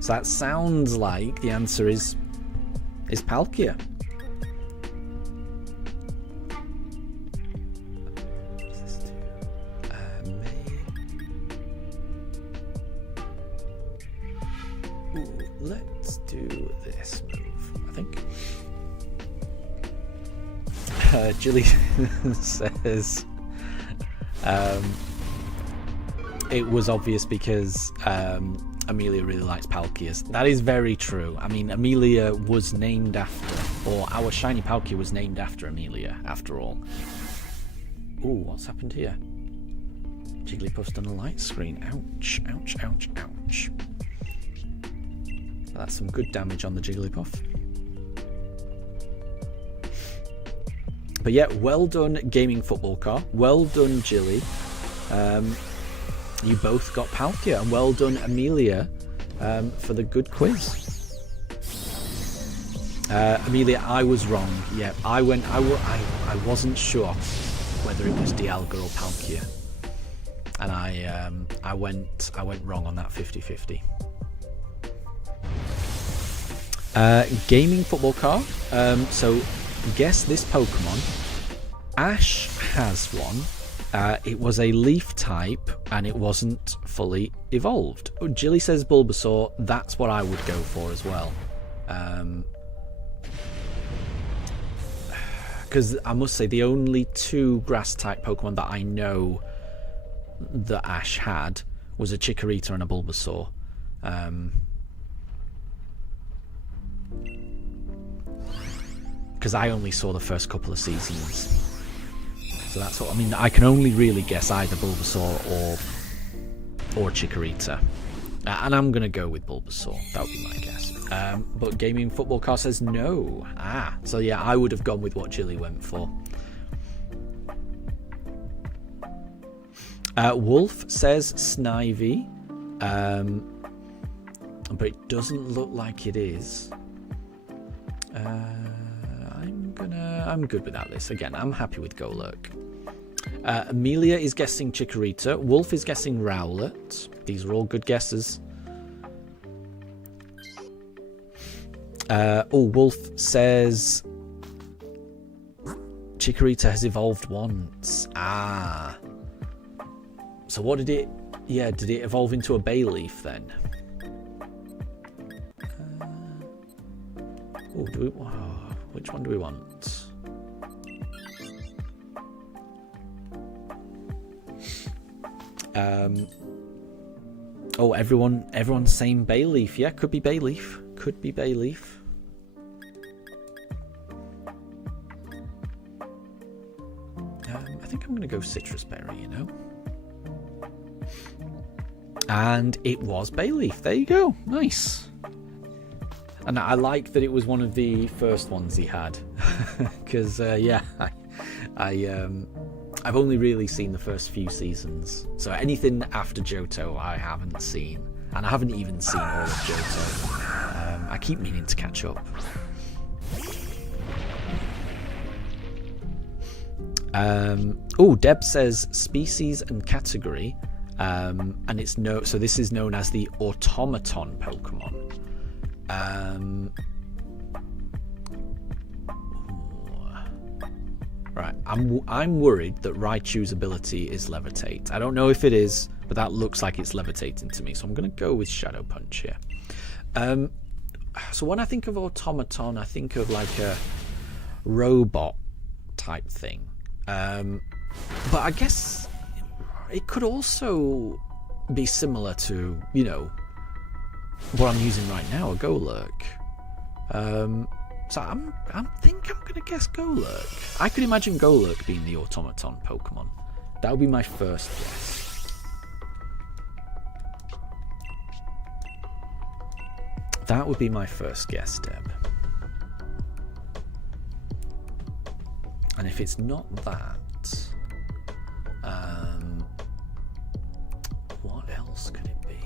So that sounds like the answer is Palkia. let's do this move, I think. Jilly says it was obvious because Amelia really likes Palkias. That is very true. I mean, Amelia was named after, or our shiny Palkia was named after Amelia, after all. Ooh, what's happened here? Jigglypuff's done a light screen. Ouch, ouch, ouch, ouch. That's some good damage on the Jigglypuff. But yeah, well done, Gaming Football Car. Well done, Jilly. You both got Palkia, and well done, Amelia, for the good quiz. Amelia, I was wrong. Yeah, I wasn't sure whether it was Dialga or Palkia, and I went wrong on that 50-50. Gaming Football Car. So guess this Pokemon. Ash has one. It was a leaf type and it wasn't fully evolved. Oh, Jilly says Bulbasaur. That's what I would go for as well. Because I must say the only two grass type Pokemon that I know that Ash had was a Chikorita and a Bulbasaur. Because I only saw the first couple of seasons. So that's what I mean. I can only really guess either Bulbasaur or Chikorita, and I'm gonna go with Bulbasaur. That would be my guess. But Gaming Football Car says no. So yeah, I would have gone with what Jilly went for. Wolf says Snivy, but it doesn't look like it is. I'm good without this. Again, I'm happy with Golurk. Amelia is guessing Chikorita. Wolf is guessing Rowlet. These are all good guesses. Wolf says Chikorita has evolved once. So what did it... Yeah, did it evolve into a Bayleaf then? Which one do we want? Everyone's saying Bayleaf. Yeah, could be Bayleaf. Could be Bayleaf. I think I'm going to go Citrus Berry, you know. And it was Bayleaf. There you go. Nice. And I like that it was one of the first ones he had. Because, yeah, I've only really seen the first few seasons. So anything after Johto I haven't seen. And I haven't even seen all of Johto. I keep meaning to catch up. Deb says species and category. And it's so this is known as the automaton Pokemon. Right, I'm worried that Raichu's ability is Levitate. I don't know if it is, but that looks like it's levitating to me, so I'm going to go with Shadow Punch here. So when I think of automaton, I think of like a robot type thing. But I guess it could also be similar to, you know, what I'm using right now, a Golurk. So I think I'm going to guess Golurk. I could imagine Golurk being the automaton Pokemon. That would be my first guess. That would be my first guess, Deb. And if it's not that, what else could it be?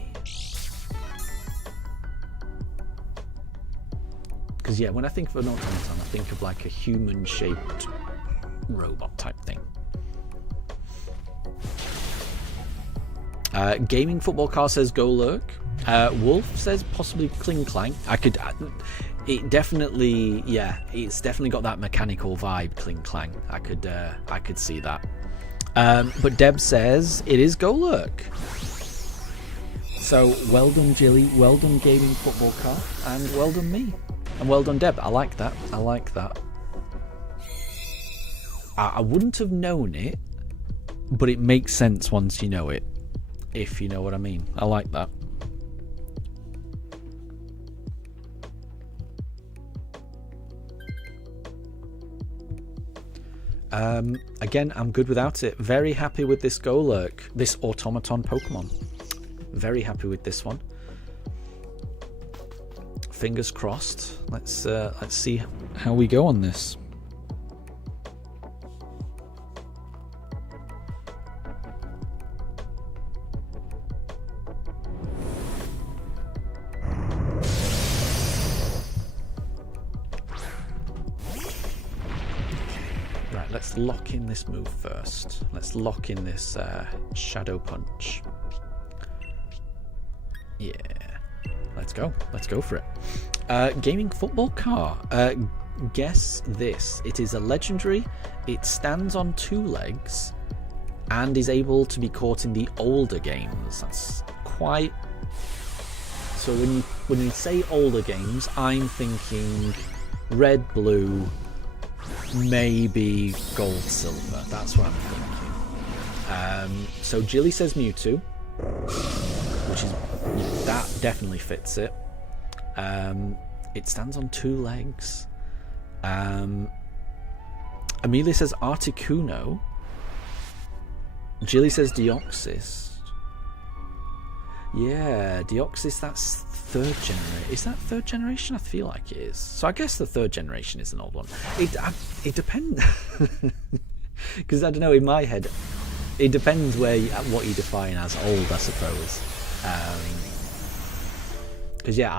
Because yeah, when I think of an automaton, I think of like a human-shaped robot type thing. Gaming Football Car says Golurk. Wolf says possibly Kling Clang. It definitely, yeah, it's definitely got that mechanical vibe, Kling Clang. I could see that. But Deb says it is Golurk. So well done, Jilly. Well done, Gaming Football Car, and well done, me, and well done, Deb. I like that. I like that. I wouldn't have known it, but it makes sense once you know it, if you know what I mean. I like that. Again, I'm good without it. Very happy with this Golurk, this automaton Pokemon. Very happy with this one. Fingers crossed. Let's see how we go on this. Let's lock in this move first. Let's lock in this Shadow Punch. Yeah. Let's go. Let's go for it. Gaming Football Car. Guess this. It is a legendary. It stands on 2 legs and is able to be caught in the older games. That's quite... So when you say older games, I'm thinking red, blue, maybe gold, silver. That's what I'm thinking. So Jilly says Mewtwo, which is, that definitely fits it. It stands on 2 legs. Amelia says Articuno. Jilly says Deoxys. Yeah, Deoxys, that's 3rd generation. Is that 3rd generation? I feel like it is. So I guess the 3rd generation is an old one. It depends. Because I don't know, in my head, it depends what you define as old, I suppose. Because yeah,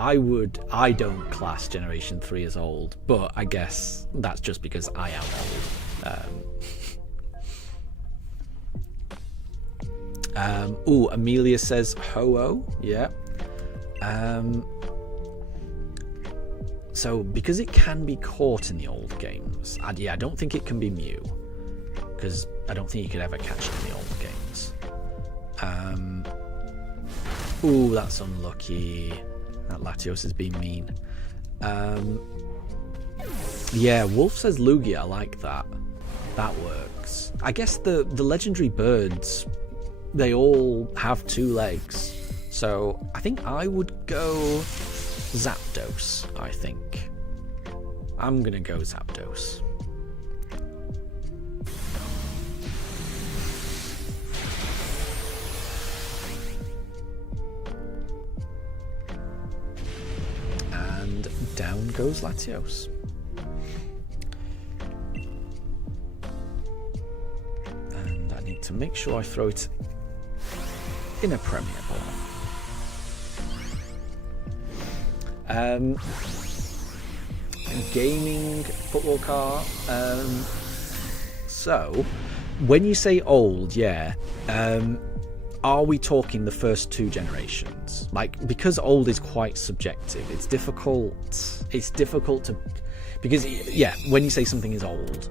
I don't class Generation 3 as old, but I guess that's just because I am old. Amelia says Ho-Oh, yeah. So because it can be caught in the old games, I don't think it can be Mew, because I don't think you could ever catch it in the old games. That's unlucky. That Latios has been mean. Yeah, Wolf says Lugia. I like that. That works. I guess the legendary birds, they all have 2 legs. So I think I would go Zapdos, I think. I'm going to go Zapdos. And down goes Latios. And I need to make sure I throw it in a Premier Ball. Gaming Football Car. So, when you say old, are we talking the first 2 generations? Like, because old is quite subjective, it's difficult to, because when you say something is old,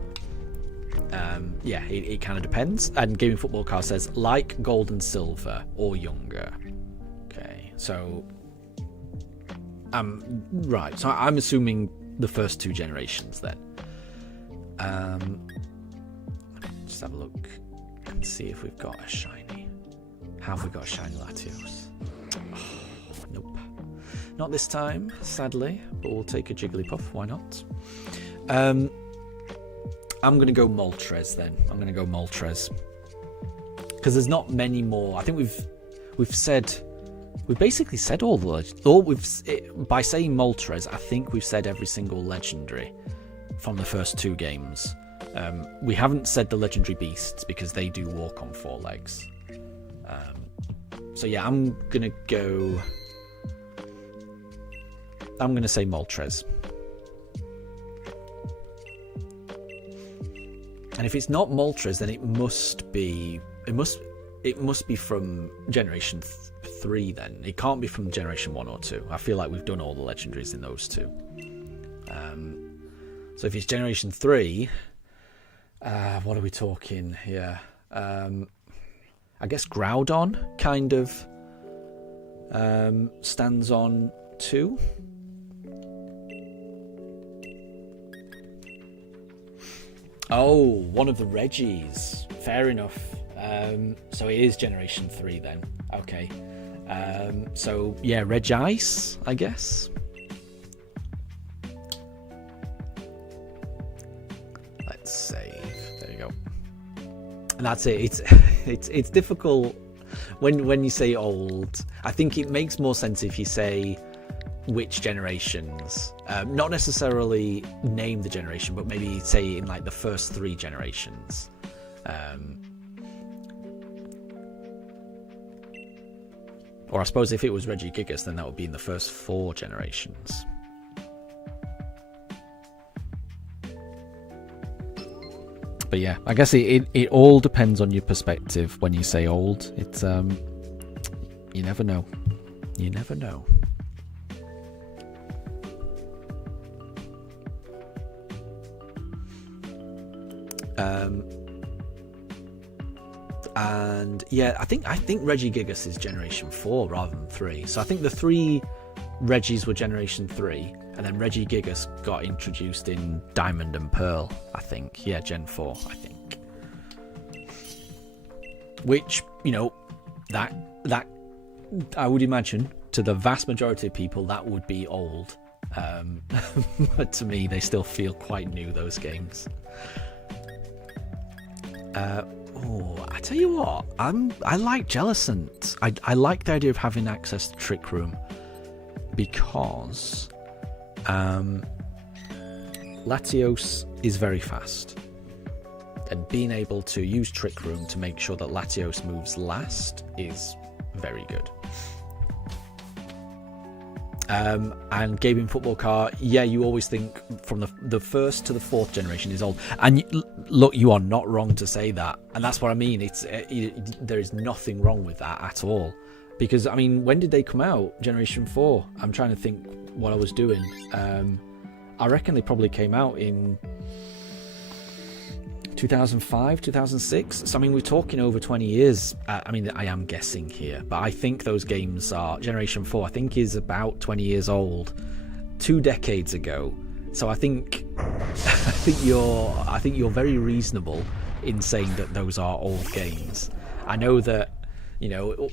it kind of depends. And Gaming Football Car says like gold and silver or younger. Okay, so right. So I'm assuming the first 2 generations then. Just have a look and see if we've got a shiny. Have we got a shiny Latios? Oh, nope. Not this time, sadly, but we'll take a Jigglypuff. Why not? I'm going to go Moltres then. I'm going to go Moltres. Because there's not many more. I think we've basically said all the by saying Moltres, I think we've said every single legendary from the first 2 games. We haven't said the legendary beasts because they do walk on 4 legs. So yeah, I'm gonna say Moltres. And if it's not Moltres, then it must be from Generation 3 then. It can't be from Generation 1 or 2. I feel like we've done all the legendaries in those 2. So if it's Generation 3, what are we talking here? I guess Groudon kind of stands on 2. Oh, one of the Reggies. Fair enough. So it is Generation 3 then. Okay. So, yeah, Regice, I guess. Let's save. There you go. And that's it. It's difficult when you say old. I think it makes more sense if you say which generations. Not necessarily name the generation, but maybe say in like the first 3 generations. Or I suppose if it was Regigigas, then that would be in the first 4 generations. But yeah, I guess it all depends on your perspective when you say old. It's you never know. You never know. And yeah, I think Regigigas is Generation 4 rather than 3. So I think the 3 Reggies were Generation 3, and then Regigigas got introduced in Diamond and Pearl, I think. Yeah, Gen 4, I think. Which, you know, that I would imagine to the vast majority of people that would be old. But to me, they still feel quite new, those games. I tell you what, I like Jellicent. I like the idea of having access to Trick Room because Latios is very fast, and being able to use Trick Room to make sure that Latios moves last is very good. And Gaming Football Car, yeah, you always think from the first to the 4th generation is old, and look, you are not wrong to say that, and that's what I mean. There is nothing wrong with that at all, because I mean, when did they come out? Generation 4. I'm trying to think what I was doing. I reckon they probably came out in 2005, 2006. So I mean, we're talking over 20 years. I mean, I am guessing here, but I think those games are Generation 4. I think is about 20 years old, 2 decades ago. So I think you're very reasonable in saying that those are old games. I know that, you know,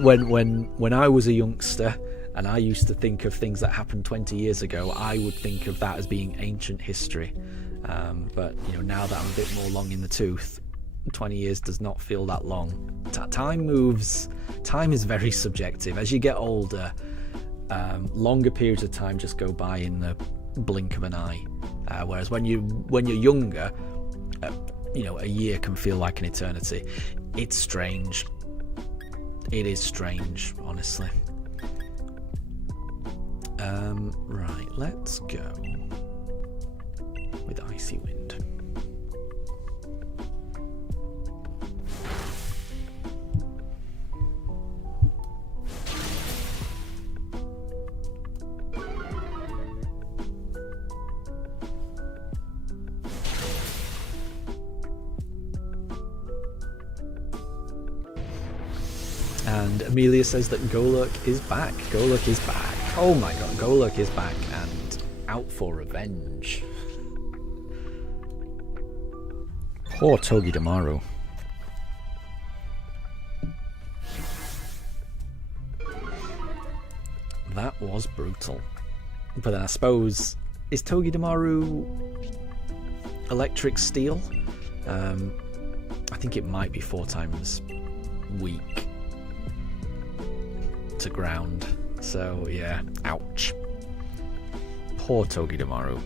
when I was a youngster and I used to think of things that happened 20 years ago, I would think of that as being ancient history. But you know, now that I'm a bit more long in the tooth, 20 years does not feel that long. Time moves. Time is very subjective. As you get older, longer periods of time just go by in the blink of an eye. Whereas when you're younger, you know, a year can feel like an eternity. It's strange. It is strange, honestly. Right, let's go with Icy Wind. And Amelia says that Golurk is back. Golurk is back. Oh my god, Golurk is back and out for revenge. Poor Togi Damaru. That was brutal. But then I suppose, is Togi Damaru electric steel? I think it might be 4 times weak to ground. So yeah, ouch. Poor Togi Damaru.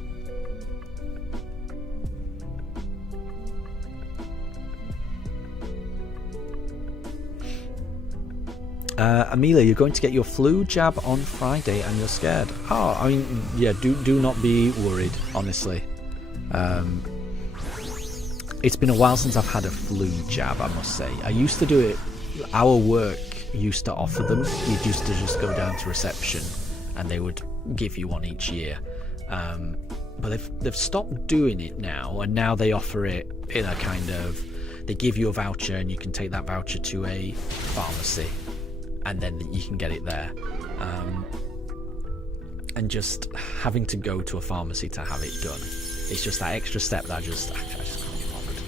Amelia, you're going to get your flu jab on Friday and you're scared. Oh, I mean, yeah, do not be worried, honestly. It's been a while since I've had a flu jab, I must say. I used to do it, our work used to offer them. You used to just go down to reception and they would give you one each year. But they've stopped doing it now, and now they offer it in a kind of, they give you a voucher and you can take that voucher to a pharmacy. and then you can get it there. And just having to go to a pharmacy to have it done, it's just that extra step that I just can't be bothered.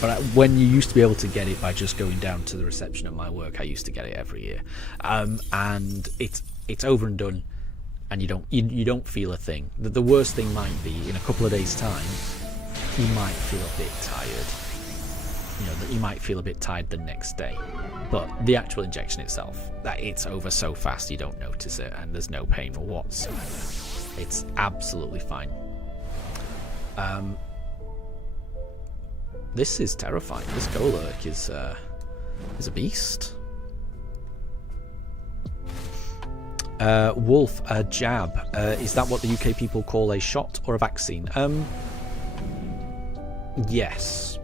But when you used to be able to get it by just going down to the reception at my work, I used to get it every year, and it's over and done, and you don't feel a thing. The worst thing might be in a couple of days' time, you might feel a bit tired. That you might feel a bit tired the next day, but the actual injection itself, it's over so fast you don't notice it, and there's no pain whatsoever. It's absolutely fine. This is terrifying. This Golurk is a beast. Wolf, a jab. Is that what the UK people call a shot or a vaccine? Yes.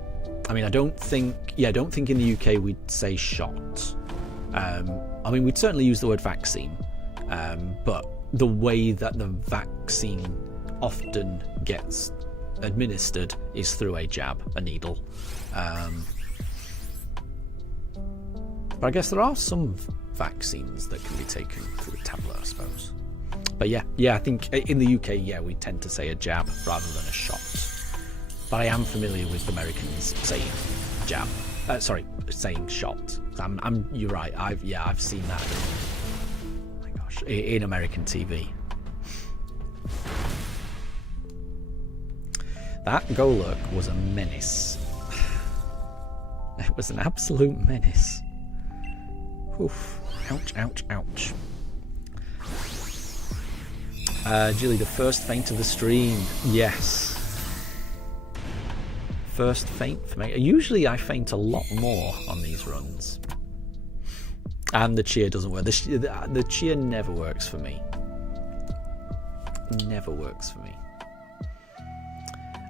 I mean, I don't think in the UK we'd say shot. I mean, we'd certainly use the word vaccine, but the way that the vaccine often gets administered is through a jab, a needle. But I guess there are some vaccines that can be taken through a tablet, I suppose. But yeah, I think in the UK, we tend to say a jab rather than a shot. But I am familiar with Americans saying jab. Saying shot. You're right. I've seen that. Oh my gosh, in American TV. That Golurk was a menace. It was an absolute menace. Oof. Ouch, ouch, ouch. Jilly, the first feint of the stream. Yes. First feint for me. Usually I feint a lot more on these runs. And the cheer doesn't work. The cheer never works for me. Never works for me.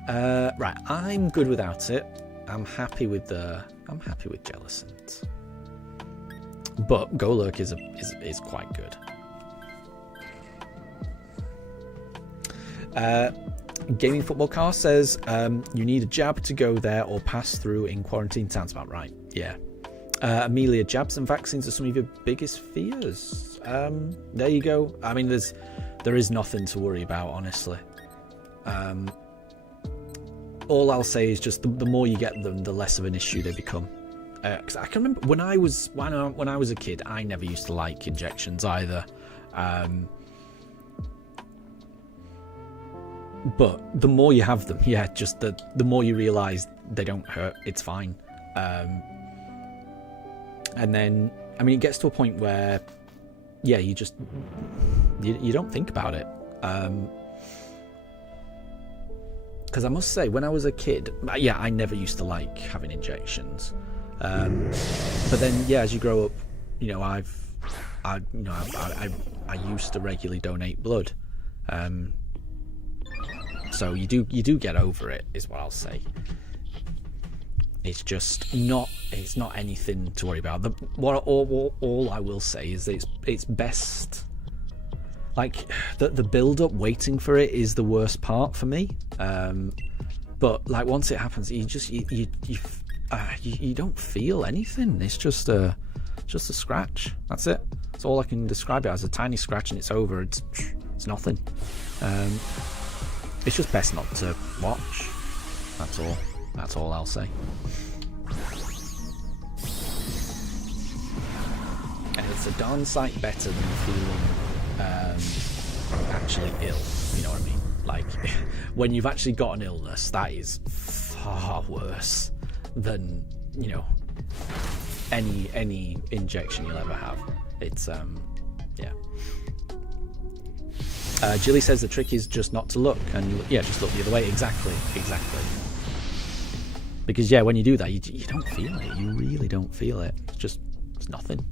Right, I'm good without it. I'm happy with Jellicent. But Golurk is quite good. Gaming Football Car says you need a jab to go there or pass through in quarantine. Sounds about right. Yeah. Amelia, jabs and vaccines are some of your biggest fears. There you go. I mean, there is nothing to worry about, honestly. All I'll say is just the more you get them, the less of an issue they become. Because I can remember when I was a kid, I never used to like injections either. But the more you have them, just the more you realise they don't hurt. It's fine. And then, I mean, it gets to a point where, you don't think about it. Because I must say, when I was a kid, I never used to like having injections. But then, as you grow up, I used to regularly donate blood. So you do get over it, is what I'll say. It's just not anything to worry about. All I will say is that it's best. Like the build up, waiting for it is the worst part for me. But like once it happens, you don't feel anything. It's just a scratch. That's it. That's all I can describe it as, a tiny scratch, and it's over. It's nothing. It's just best not to watch. That's all. That's all I'll say. And it's a darn sight better than feeling actually ill. You know what I mean? Like when you've actually got an illness, that is far worse than any injection you'll ever have. It's Jilly says the trick is just not to look, and just look the other way. Exactly. Because when you do that, you don't feel it. You really don't feel it. It's nothing.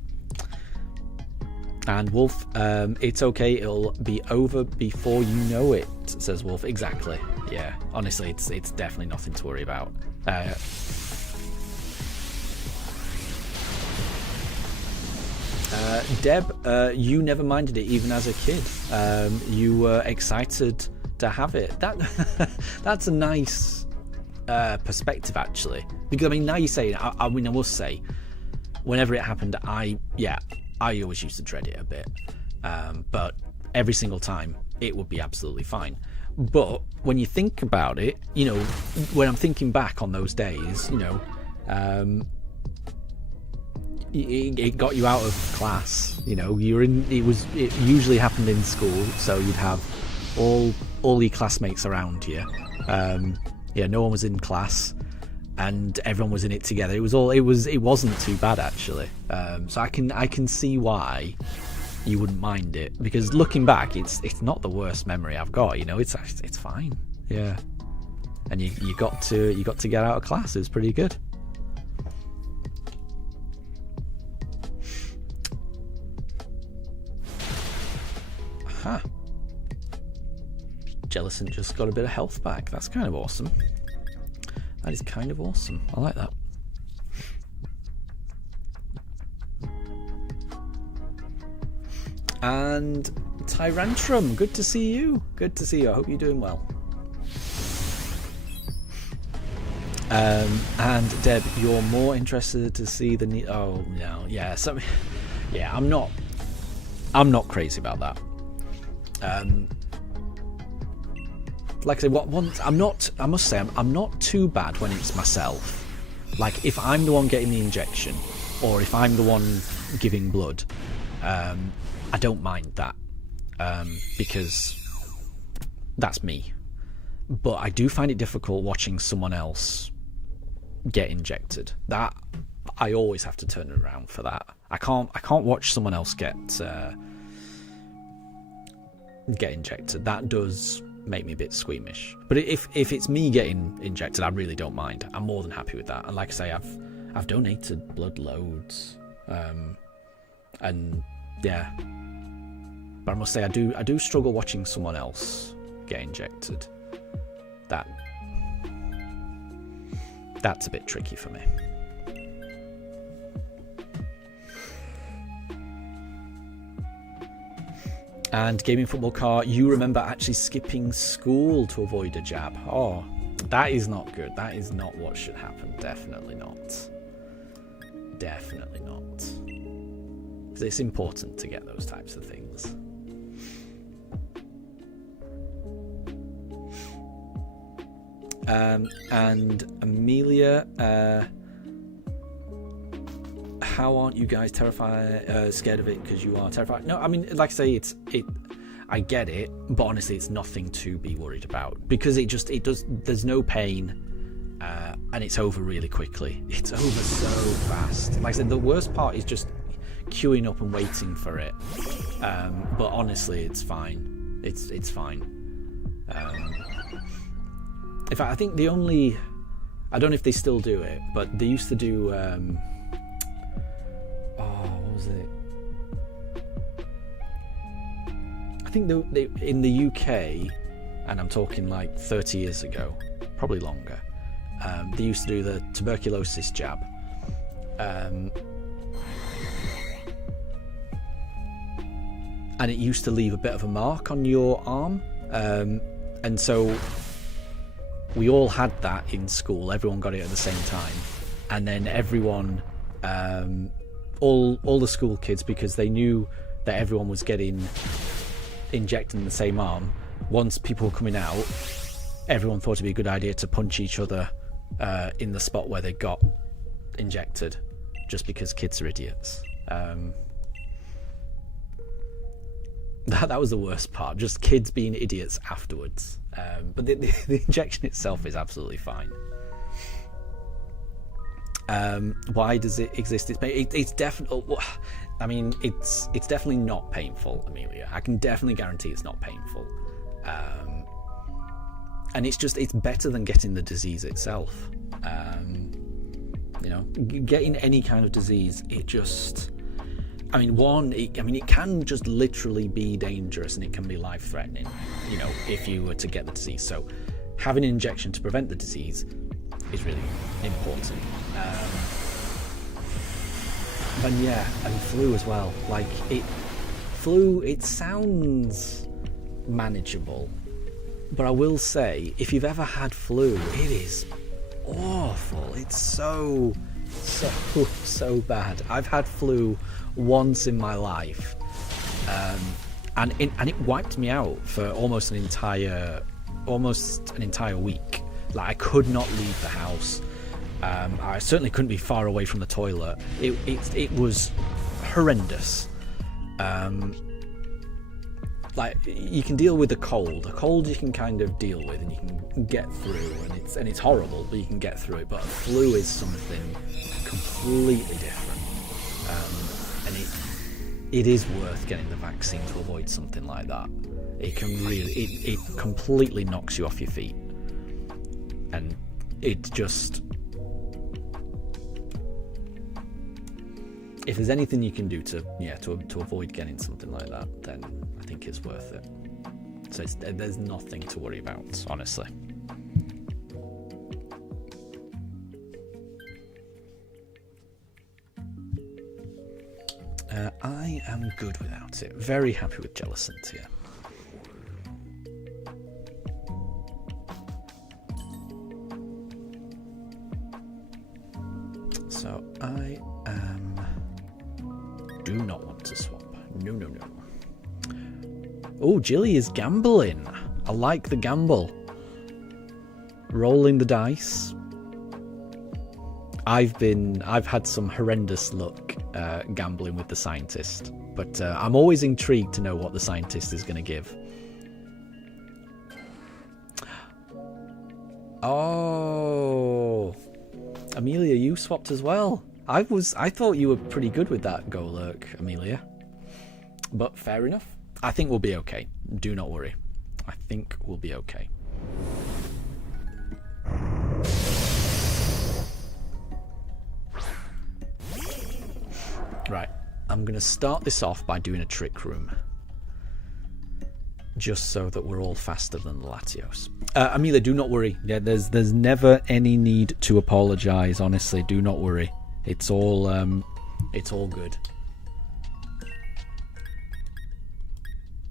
And Wolf, it's okay. It'll be over before you know it, says Wolf. Exactly. Yeah. Honestly, it's definitely nothing to worry about. Deb, you never minded it even as a kid. You were excited to have it. That's a nice perspective, actually. Because I mean, now you say it, I must say, whenever it happened, I I always used to dread it a bit. But every single time, it would be absolutely fine. But when you think about it, you know, when I'm thinking back on those days, you know, it got you out of class. You know, it usually happened in school, so you'd have all your classmates around you. No one was in class, and everyone was in it together. It wasn't too bad, actually. So I can see why you wouldn't mind it, because looking back, it's not the worst memory I've got. You know, it's fine. Yeah, and you got to get out of class. It was pretty good. Aha. Jellicent just got a bit of health back. That's kind of awesome. That is kind of awesome. I like that. And Tyrantrum, good to see you. Good to see you. I hope you're doing well. And Deb, you're more interested to see the oh no, yeah. So yeah, I'm not crazy about that. Like I said, I must say I'm not too bad when it's myself. Like if I'm the one getting the injection, or if I'm the one giving blood, I don't mind that, because that's me. But I do find it difficult watching someone else get injected. That I always have to turn it around for that. I can't watch someone else get injected. That does make me a bit squeamish. But if it's me getting injected, I really don't mind. I'm more than happy with that. And like I say, I've donated blood loads, and yeah. But I must say, I do struggle watching someone else get injected. That's a bit tricky for me. And Gaming Football Car, you remember actually skipping school to avoid a jab. Oh, that is not good. That is not what should happen. Definitely not. Definitely not. Because it's important to get those types of things. And Amelia, how aren't you guys scared of it because you are terrified? No, I mean, like I say, I get it, but honestly, it's nothing to be worried about, because it does. There's no pain, and it's over really quickly. It's over so fast. Like I said, the worst part is just queuing up and waiting for it. But honestly, it's fine. It's fine. In fact, I think I don't know if they still do it, but they used to do, what was it? I think they in the UK, and I'm talking like 30 years ago, probably longer, they used to do the tuberculosis jab. And it used to leave a bit of a mark on your arm. And so we all had that in school. Everyone got it at the same time. And then everyone, all the school kids, because they knew that everyone was getting injected in the same arm, once people were coming out, everyone thought it'd be a good idea to punch each other in the spot where they got injected, just because kids are idiots. That was the worst part, just kids being idiots afterwards. But the injection itself is absolutely fine. Why does it exist? It's definitely. I mean, it's definitely not painful, Amelia. I can definitely guarantee it's not painful. And it's better than getting the disease itself. You know, getting any kind of disease, it just. I mean, it can just literally be dangerous, and it can be life-threatening, you know, if you were to get the disease. So having an injection to prevent the disease is really important. And yeah, and flu as well. Like, it sounds manageable, but I will say, if you've ever had flu, it is awful. It's so so bad. I've had flu once in my life, and it wiped me out for almost an entire week. Like, I could not leave the house. I certainly couldn't be far away from the toilet. It was horrendous. Like, you can deal with a cold you can kind of deal with and you can get through, and it's horrible, but you can get through it. But flu is something completely different, and it is worth getting the vaccine to avoid something like that. It completely knocks you off your feet, and it just, if there's anything you can do to avoid getting something like that, then I think it's worth it. So there's nothing to worry about, honestly. I am good without it. Very happy with Jellicent here. So I do not want to swap. No. Oh, Jilly is gambling. I like the gamble. Rolling the dice. I've had some horrendous luck gambling with the scientist, but I'm always intrigued to know what the scientist is going to give. Oh, Amelia, you swapped as well. I thought you were pretty good with that go lurk, Amelia. But fair enough. I think we'll be okay. Do not worry. I think we'll be okay. Right. I'm going to start this off by doing a trick room. Just so that we're all faster than the Latios. Amelia, do not worry. Yeah, there's never any need to apologise, honestly. Do not worry. It's all good.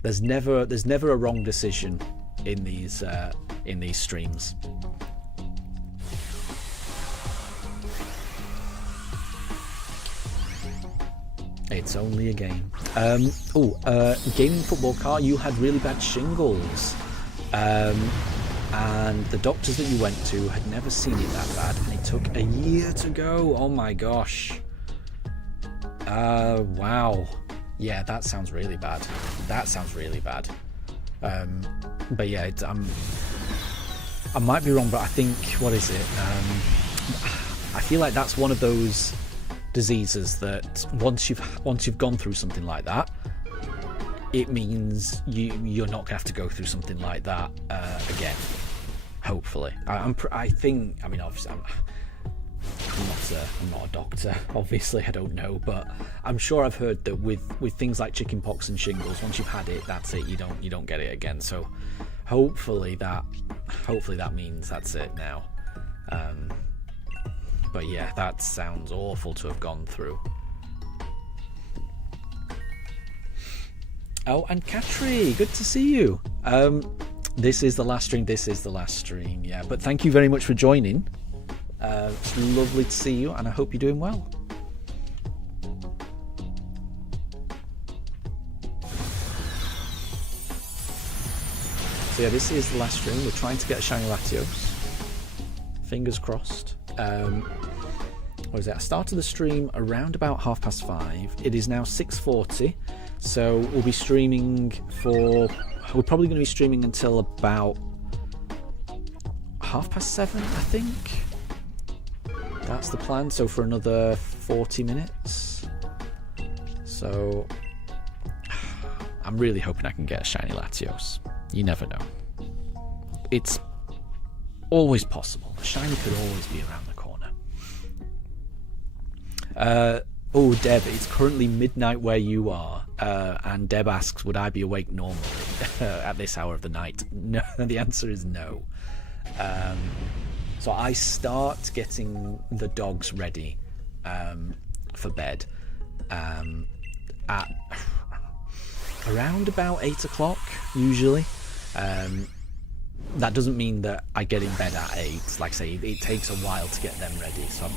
There's never a wrong decision in these streams. It's only a game. Gaming football car, you had really bad shingles. And the doctors that you went to had never seen it that bad, and it took a year to go. Oh my gosh. Wow. Yeah, that sounds really bad. But yeah, I might be wrong, but I think, what is it? I feel like that's one of those diseases that once you've gone through something like that, it means you're not gonna have to go through something like that again. Hopefully, I think. I mean, obviously, I'm not a doctor. Obviously, I don't know, but I'm sure I've heard that with things like chickenpox and shingles, once you've had it, that's it. You don't get it again. So hopefully that means that's it now. But yeah, that sounds awful to have gone through. Oh, and Katri, good to see you. This is the last stream. Yeah, but thank you very much for joining. It's lovely to see you, and I hope you're doing well. So yeah, this is the last stream. We're trying to get a shiny Latios. Fingers crossed. What is it? I started the stream around about 5:30. It is now 6:40, so we'll be streaming we're probably going to be streaming until about 7:30, I think. That's the plan. So for another 40 minutes. So I'm really hoping I can get a shiny Latios. You never know. It's always possible. A shiny could always be around the corner. Oh, Deb, it's currently midnight where you are. And Deb asks, would I be awake normally at this hour of the night? No, the answer is no. So I start getting the dogs ready for bed at around about 8 o'clock usually. That doesn't mean that I get in bed at 8. Like I say, it takes a while to get them ready. So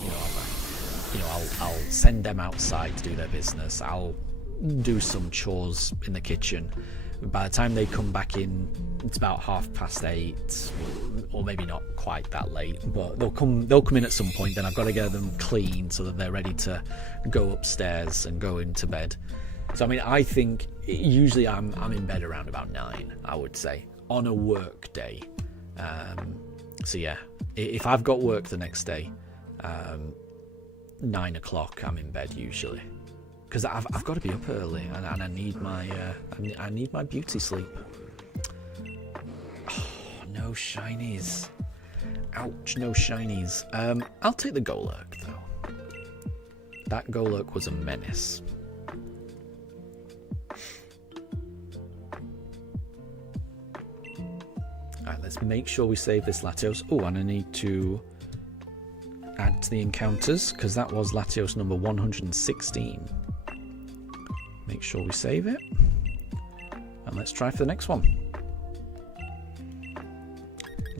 I'll send them outside to do their business. I'll do some chores in the kitchen. By the time they come back in, it's about 8:30, or maybe not quite that late, but they'll come in at some point. Then I've got to get them clean so that they're ready to go upstairs and go into bed. So I mean, I think usually I'm in bed around about 9, I would say, on a work day. So yeah, if I've got work the next day, 9 o'clock I'm in bed usually. Because I've got to be up early, and I need my beauty sleep. Oh, no shinies. Ouch, no shinies. I'll take the Golurk though. That Golurk was a menace. Alright, let's make sure we save this Latios. Oh, and I need to add to the encounters, because that was Latios number 116. Make sure we save it. And let's try for the next one.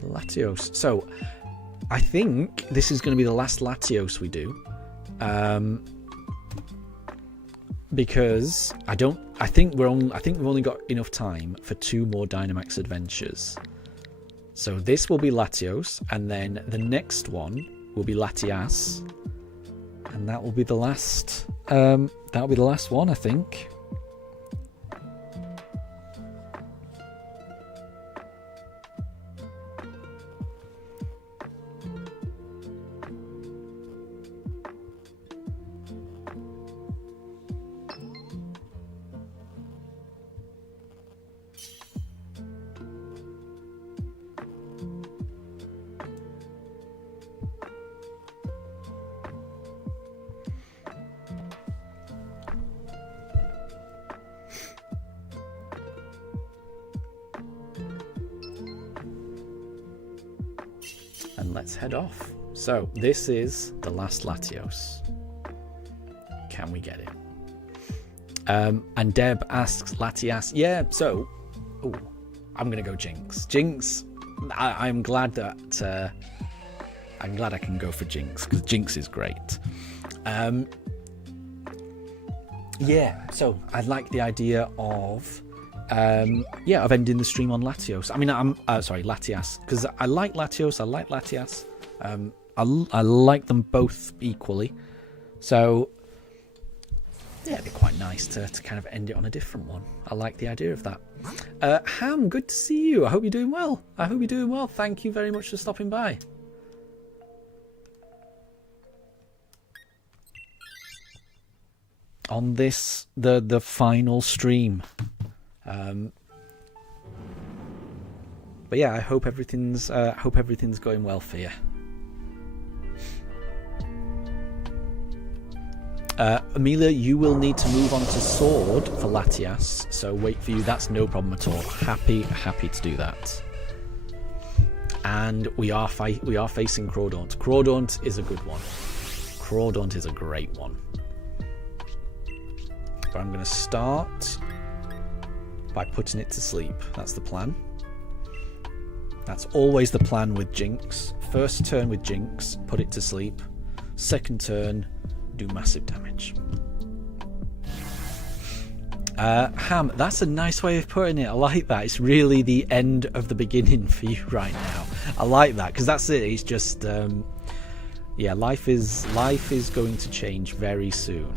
Latios. So, I think this is going to be the last Latios we do. Because I think we've only got enough time for 2 more Dynamax adventures. So this will be Latios, and then the next one will be Latias. And that will be the last that'll be the last one, I think. And let's head off. So this is the last Latios. Can we get it? And Deb asks, Latias, yeah, so I'm gonna go Jinx. Jinx, I'm glad that I can go for Jinx, because Jinx is great. Yeah, so I like the idea of of ending the stream on Latios. I mean, sorry, Latias, because I like Latios, I like Latias. I like them both equally. So yeah, it'd be quite nice to kind of end it on a different one. I like the idea of that. Ham, good to see you. I hope you're doing well. Thank you very much for stopping by. On this, the final stream. But yeah, I hope everything's going well for you. Amelia, you will need to move on to Sword for Latias, so wait for you. That's no problem at all. Happy to do that. And we are facing Crawdaunt. Crawdaunt is a good one. Crawdaunt is a great one. But I'm going to start by putting it to sleep. That's the plan. That's always the plan with Jinx. First turn with Jinx, put it to sleep. Second turn, do massive damage. Ham, that's a nice way of putting it. I like that. It's really the end of the beginning for you right now. I like that, because that's it. It's just yeah, life is going to change very soon.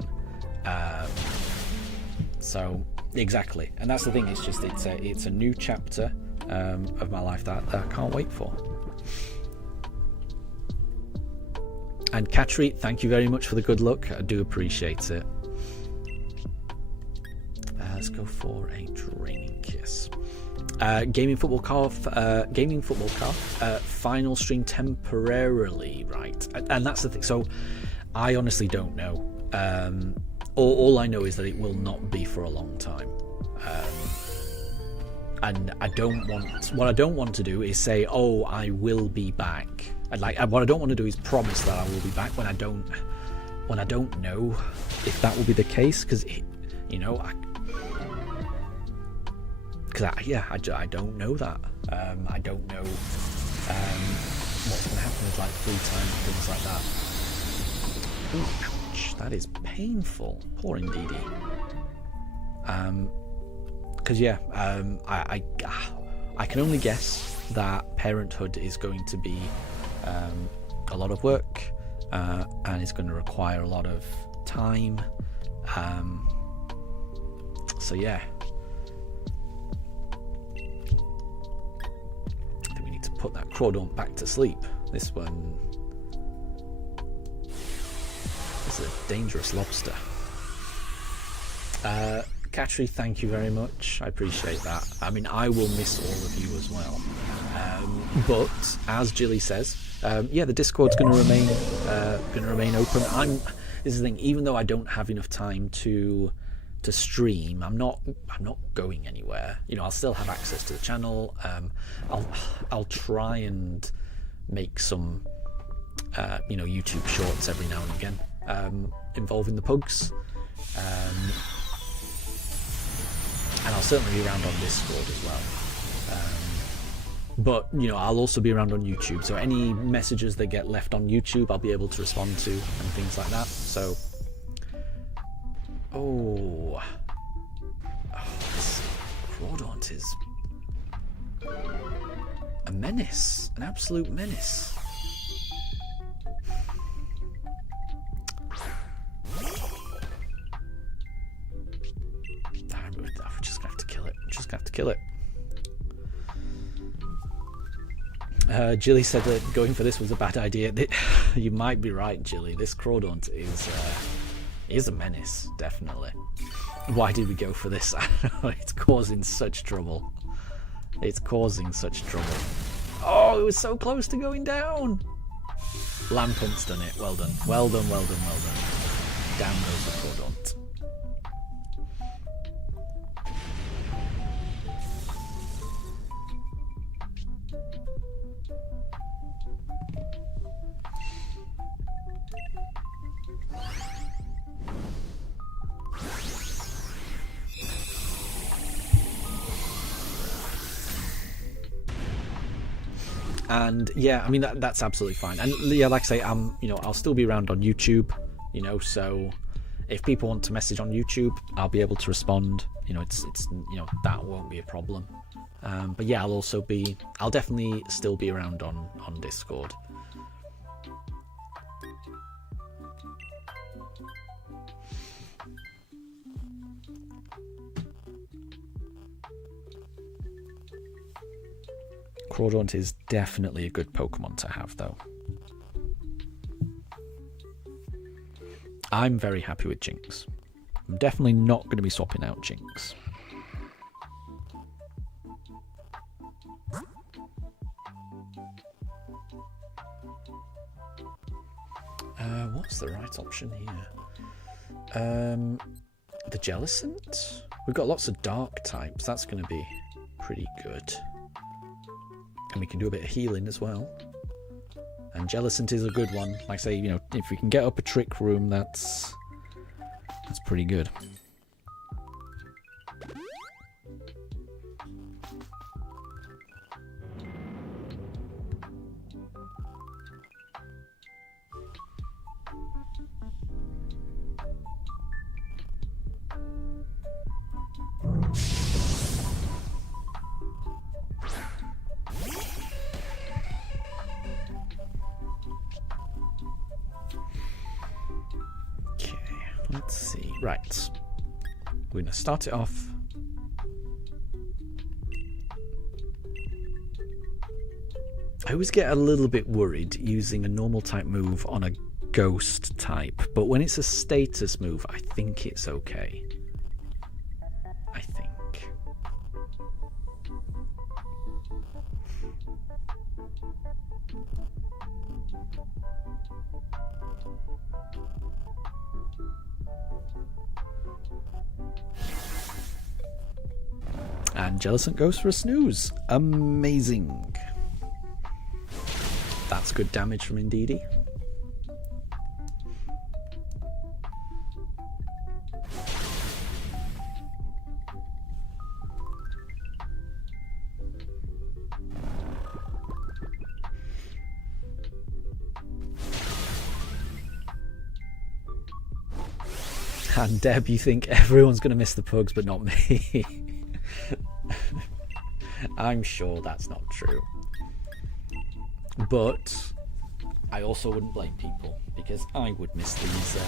So exactly, and that's the thing. It's just it's a new chapter of my life that I can't wait for. And Katri, thank you very much for the good luck. I do appreciate it. Let's go for a Draining Kiss. Gaming football car. Final stream temporarily, right? And that's the thing. So I honestly don't know. All I know is that it will not be for a long time. And what I don't want to do is say, oh, I will be back. What I don't want to do is promise that I will be back when I don't know if that will be the case, because I don't know that. I don't know what's going to happen with like free time and things like that. Ooh, Ouch, that is painful. Poor Indeedee. Because yeah, I can only guess that parenthood is going to be a lot of work, and it's going to require a lot of time. So yeah, I think we need to put that Crawdaunt back to sleep. This one is a dangerous lobster. Katri, thank you very much. I appreciate that. I mean, I will miss all of you as well. But as Jilly says, yeah, the Discord's going to remain open. This is the thing. Even though I don't have enough time to stream, I'm not going anywhere. You know, I'll still have access to the channel. I'll try and make some YouTube shorts every now and again involving the Pugs. And I'll certainly be around on Discord as well. But, you know, I'll also be around on YouTube. So any messages that get left on YouTube, I'll be able to respond to and things like that. So, this Crawdaunt is a menace, an absolute menace. We're just gonna have to kill it. We're just gonna have to kill it. Jilly said that going for this was a bad idea. You might be right, Jilly. This Crawdaunt is a menace, definitely. Why did we go for this? I don't know. It's causing such trouble. It's causing such trouble. Oh, it was so close to going down. Lampunt's done it. Well done. Well done, well done, well done. Down goes the Crawdaunt. And yeah, I mean that's absolutely fine. And yeah, like I say, I'll still be around on YouTube, so if people want to message on YouTube, I'll be able to respond. It's that won't be a problem. But yeah, I'll definitely still be around on Discord. Crawdaunt is definitely a good Pokemon to have, though. I'm very happy with Jinx. I'm definitely not going to be swapping out Jinx. What's the right option here? The Jellicent? We've got lots of dark types. That's going to be pretty good. And we can do a bit of healing as well. And Jellicent is a good one. Like I say, if we can get up a Trick Room, that's pretty good. Let's see. Right. We're going to start it off. I always get a little bit worried using a normal type move on a ghost type, but when it's a status move, I think it's okay. I think. And Jellicent goes for a snooze. Amazing. That's good damage from Indeedee. And Deb, you think everyone's going to miss the Pugs, but not me. I'm sure that's not true. But I also wouldn't blame people, because I would miss these.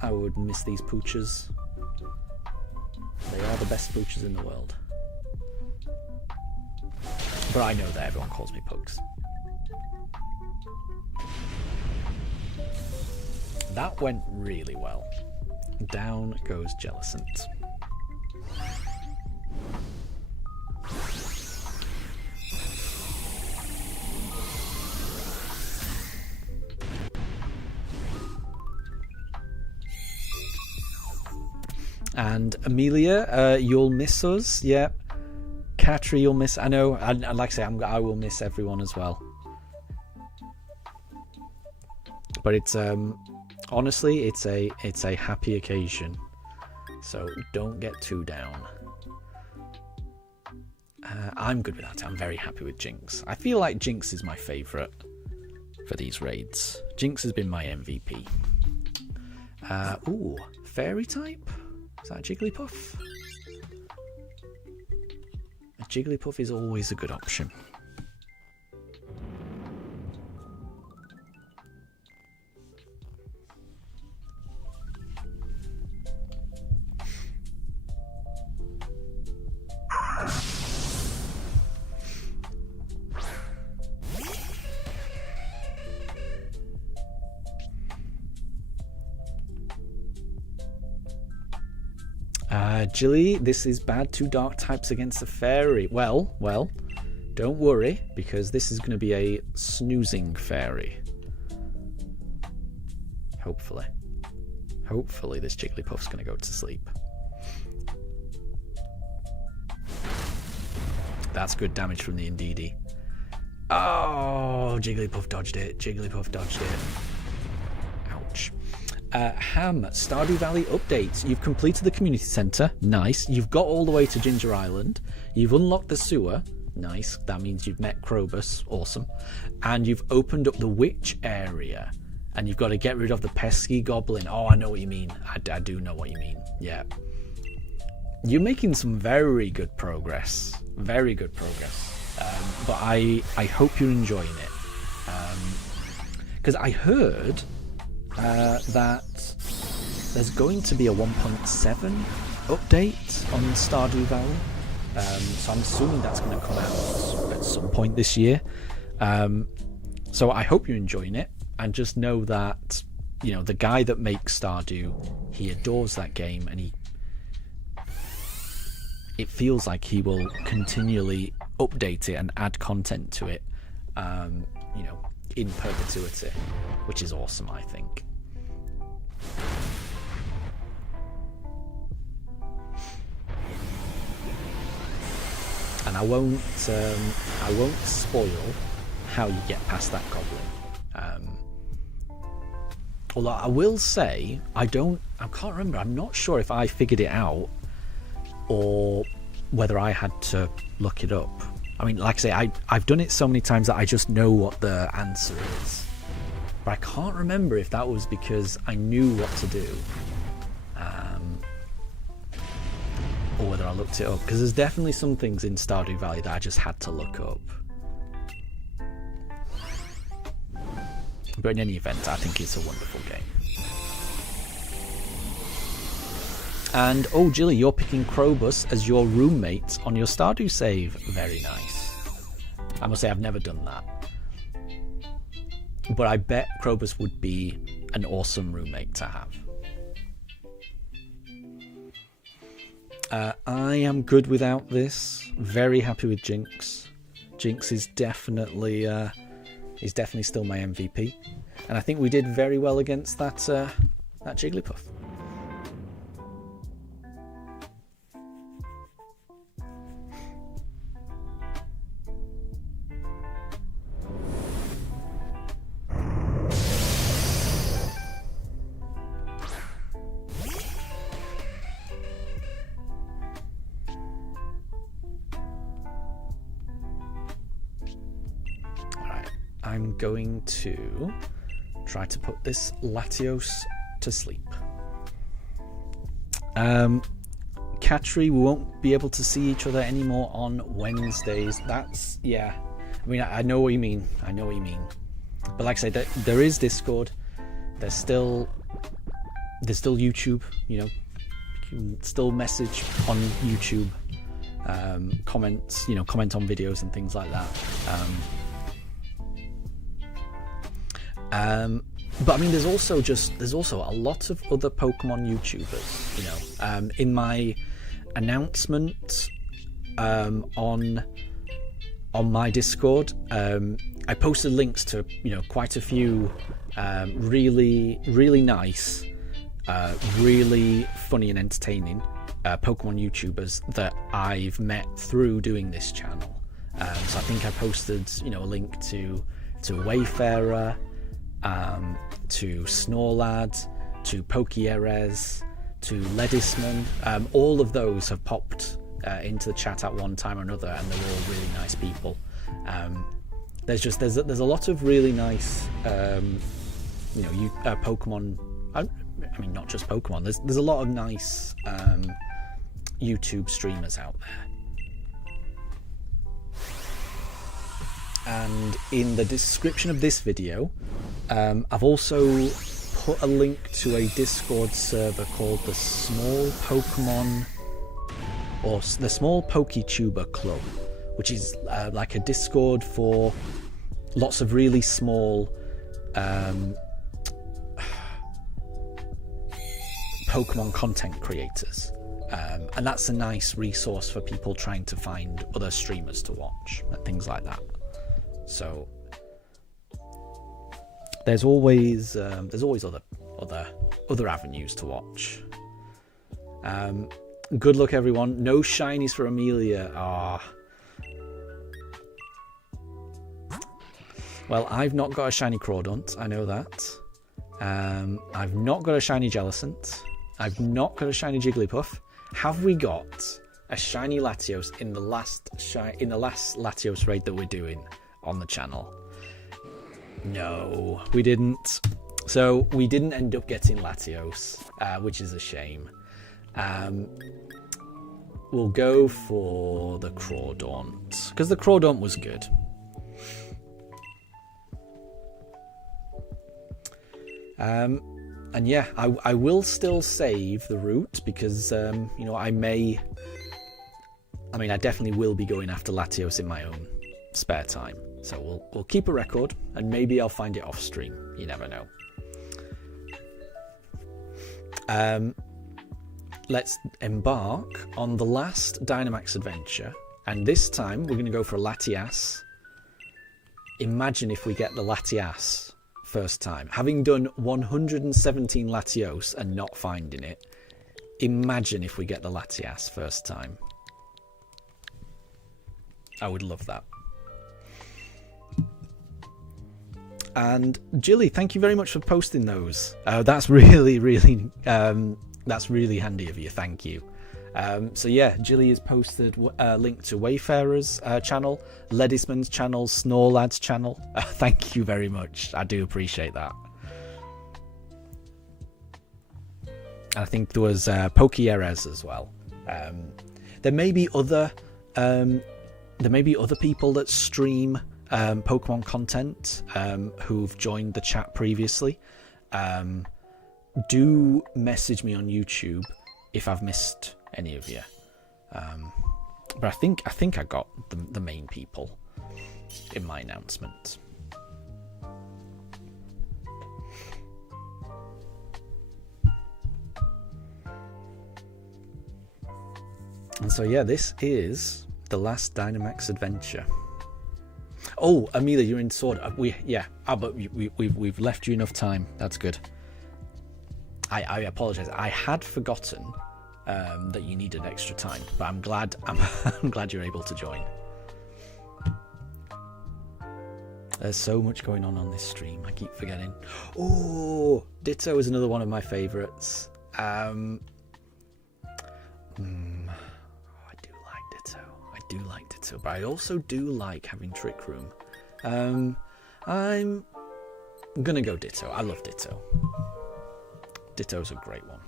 I would miss these poochers. They are the best poochers in the world. But I know that everyone calls me Pugs. That went really well. Down goes Jellicent. And Amelia, you'll miss us. Yeah. Katri, you'll miss. I know. And like I say, I will miss everyone as well. But it's honestly, it's a happy occasion. So don't get too down. I'm good with that. I'm very happy with Jinx. I feel like Jinx is my favourite for these raids. Jinx has been my MVP. Ooh, fairy type. Is that a Jigglypuff? A Jigglypuff is always a good option. Jilly, this is bad. 2 dark types against the fairy. Well, don't worry, because this is going to be a snoozing fairy. Hopefully this Jigglypuff's going to go to sleep. That's good damage from the Indeedee. Oh, Jigglypuff dodged it. Ouch. Ham, Stardew Valley updates. You've completed the community centre. Nice. You've got all the way to Ginger Island. You've unlocked the sewer. Nice. That means you've met Krobus. Awesome. And you've opened up the witch area. And you've got to get rid of the pesky goblin. Oh, I know what you mean. I do know what you mean. Yeah. You're making some very good progress. Very good progress. But I hope you're enjoying it. Because I heard that there's going to be a 1.7 update on Stardew Valley. So I'm assuming that's going to come out at some point this year. So I hope you're enjoying it, and just know that, you know, the guy that makes Stardew, he adores that game, and it feels like he will continually update it and add content to it, you know, in perpetuity, which is awesome, I think. And I won't spoil how you get past that goblin. Although I will say, I can't remember. I'm not sure if I figured it out or whether I had to look it up. I mean, like I say, I've done it so many times that I just know what the answer is. But I can't remember if that was because I knew what to do, or whether I looked it up. Because there's definitely some things in Stardew Valley that I just had to look up. But in any event, I think it's a wonderful game. And, oh, Jilly, you're picking Krobus as your roommate on your Stardew save. Very nice. I must say, I've never done that. But I bet Krobus would be an awesome roommate to have. I am good without this. Very happy with Jinx. Jinx is definitely still my MVP. And I think we did very well against that Jigglypuff. I'm going to try to put this Latios to sleep. Katri, we won't be able to see each other anymore on Wednesdays. That's, yeah. I mean, I know what you mean. I know what you mean. But like I said, there is Discord. There's still YouTube. You know, you can still message on YouTube. Comments. You know, comment on videos and things like that. But I mean, there's also a lot of other Pokemon YouTubers. You know, in my announcement on my Discord, I posted links to, you know, quite a few really nice, really funny and entertaining Pokemon YouTubers that I've met through doing this channel. So I think I posted, you know, a link to Wayfarer, to Snorlad, to Pokierez, to Ledisman. All of those have popped into the chat at one time or another, and they're all really nice people. There's a lot of really nice, you know, Pokemon. I mean, not just Pokemon. There's a lot of nice YouTube streamers out there. And in the description of this video, I've also put a link to a Discord server called the Small Pokemon, or the Small PokeTuber Club, which is like a Discord for lots of really small Pokemon content creators. And that's a nice resource for people trying to find other streamers to watch and things like that. So there's always other avenues to watch. Good luck, everyone. No shinies for Amelia. Well, I've not got a shiny Crawdaunt, I know that. I've not got a shiny Jellicent. I've not got a shiny Jigglypuff. Have we got a shiny Latios in the last Latios raid that we're doing on the channel? No, we didn't. So we didn't end up getting Latios, which is a shame. We'll go for the Crawdaunt, because the Crawdaunt was good. And yeah, I will still save the route, because you know, I definitely will be going after Latios in my own spare time. So we'll keep a record, and maybe I'll find it off stream. You never know. Let's embark on the last Dynamax adventure, and this time we're going to go for a Latias. Imagine if we get the Latias first time. Having done 117 Latios and not finding it, imagine if we get the Latias first time. I would love that. And Jilly, thank you very much for posting those. That's really that's really handy of you. Thank you. So yeah, Jilly has posted a link to Wayfarer's channel, Ledisman's channel, Snorlad's channel. Thank you very much. I do appreciate that. And I think there was Pokierez as well. There may be other people that stream Pokemon content who've joined the chat previously. Do message me on YouTube if I've missed any of you. But I think I got the main people in my announcement. And so yeah, this is the last Dynamax adventure. Oh, Amelia, you're in Sword. But we've left you enough time. That's good. I apologize. I had forgotten that you needed extra time, but I'm glad you're able to join. There's so much going on this stream. I keep forgetting. Oh, Ditto is another one of my favorites. I do like Ditto, but I also do like having Trick Room. I'm gonna go Ditto. I love Ditto. Ditto's a great one.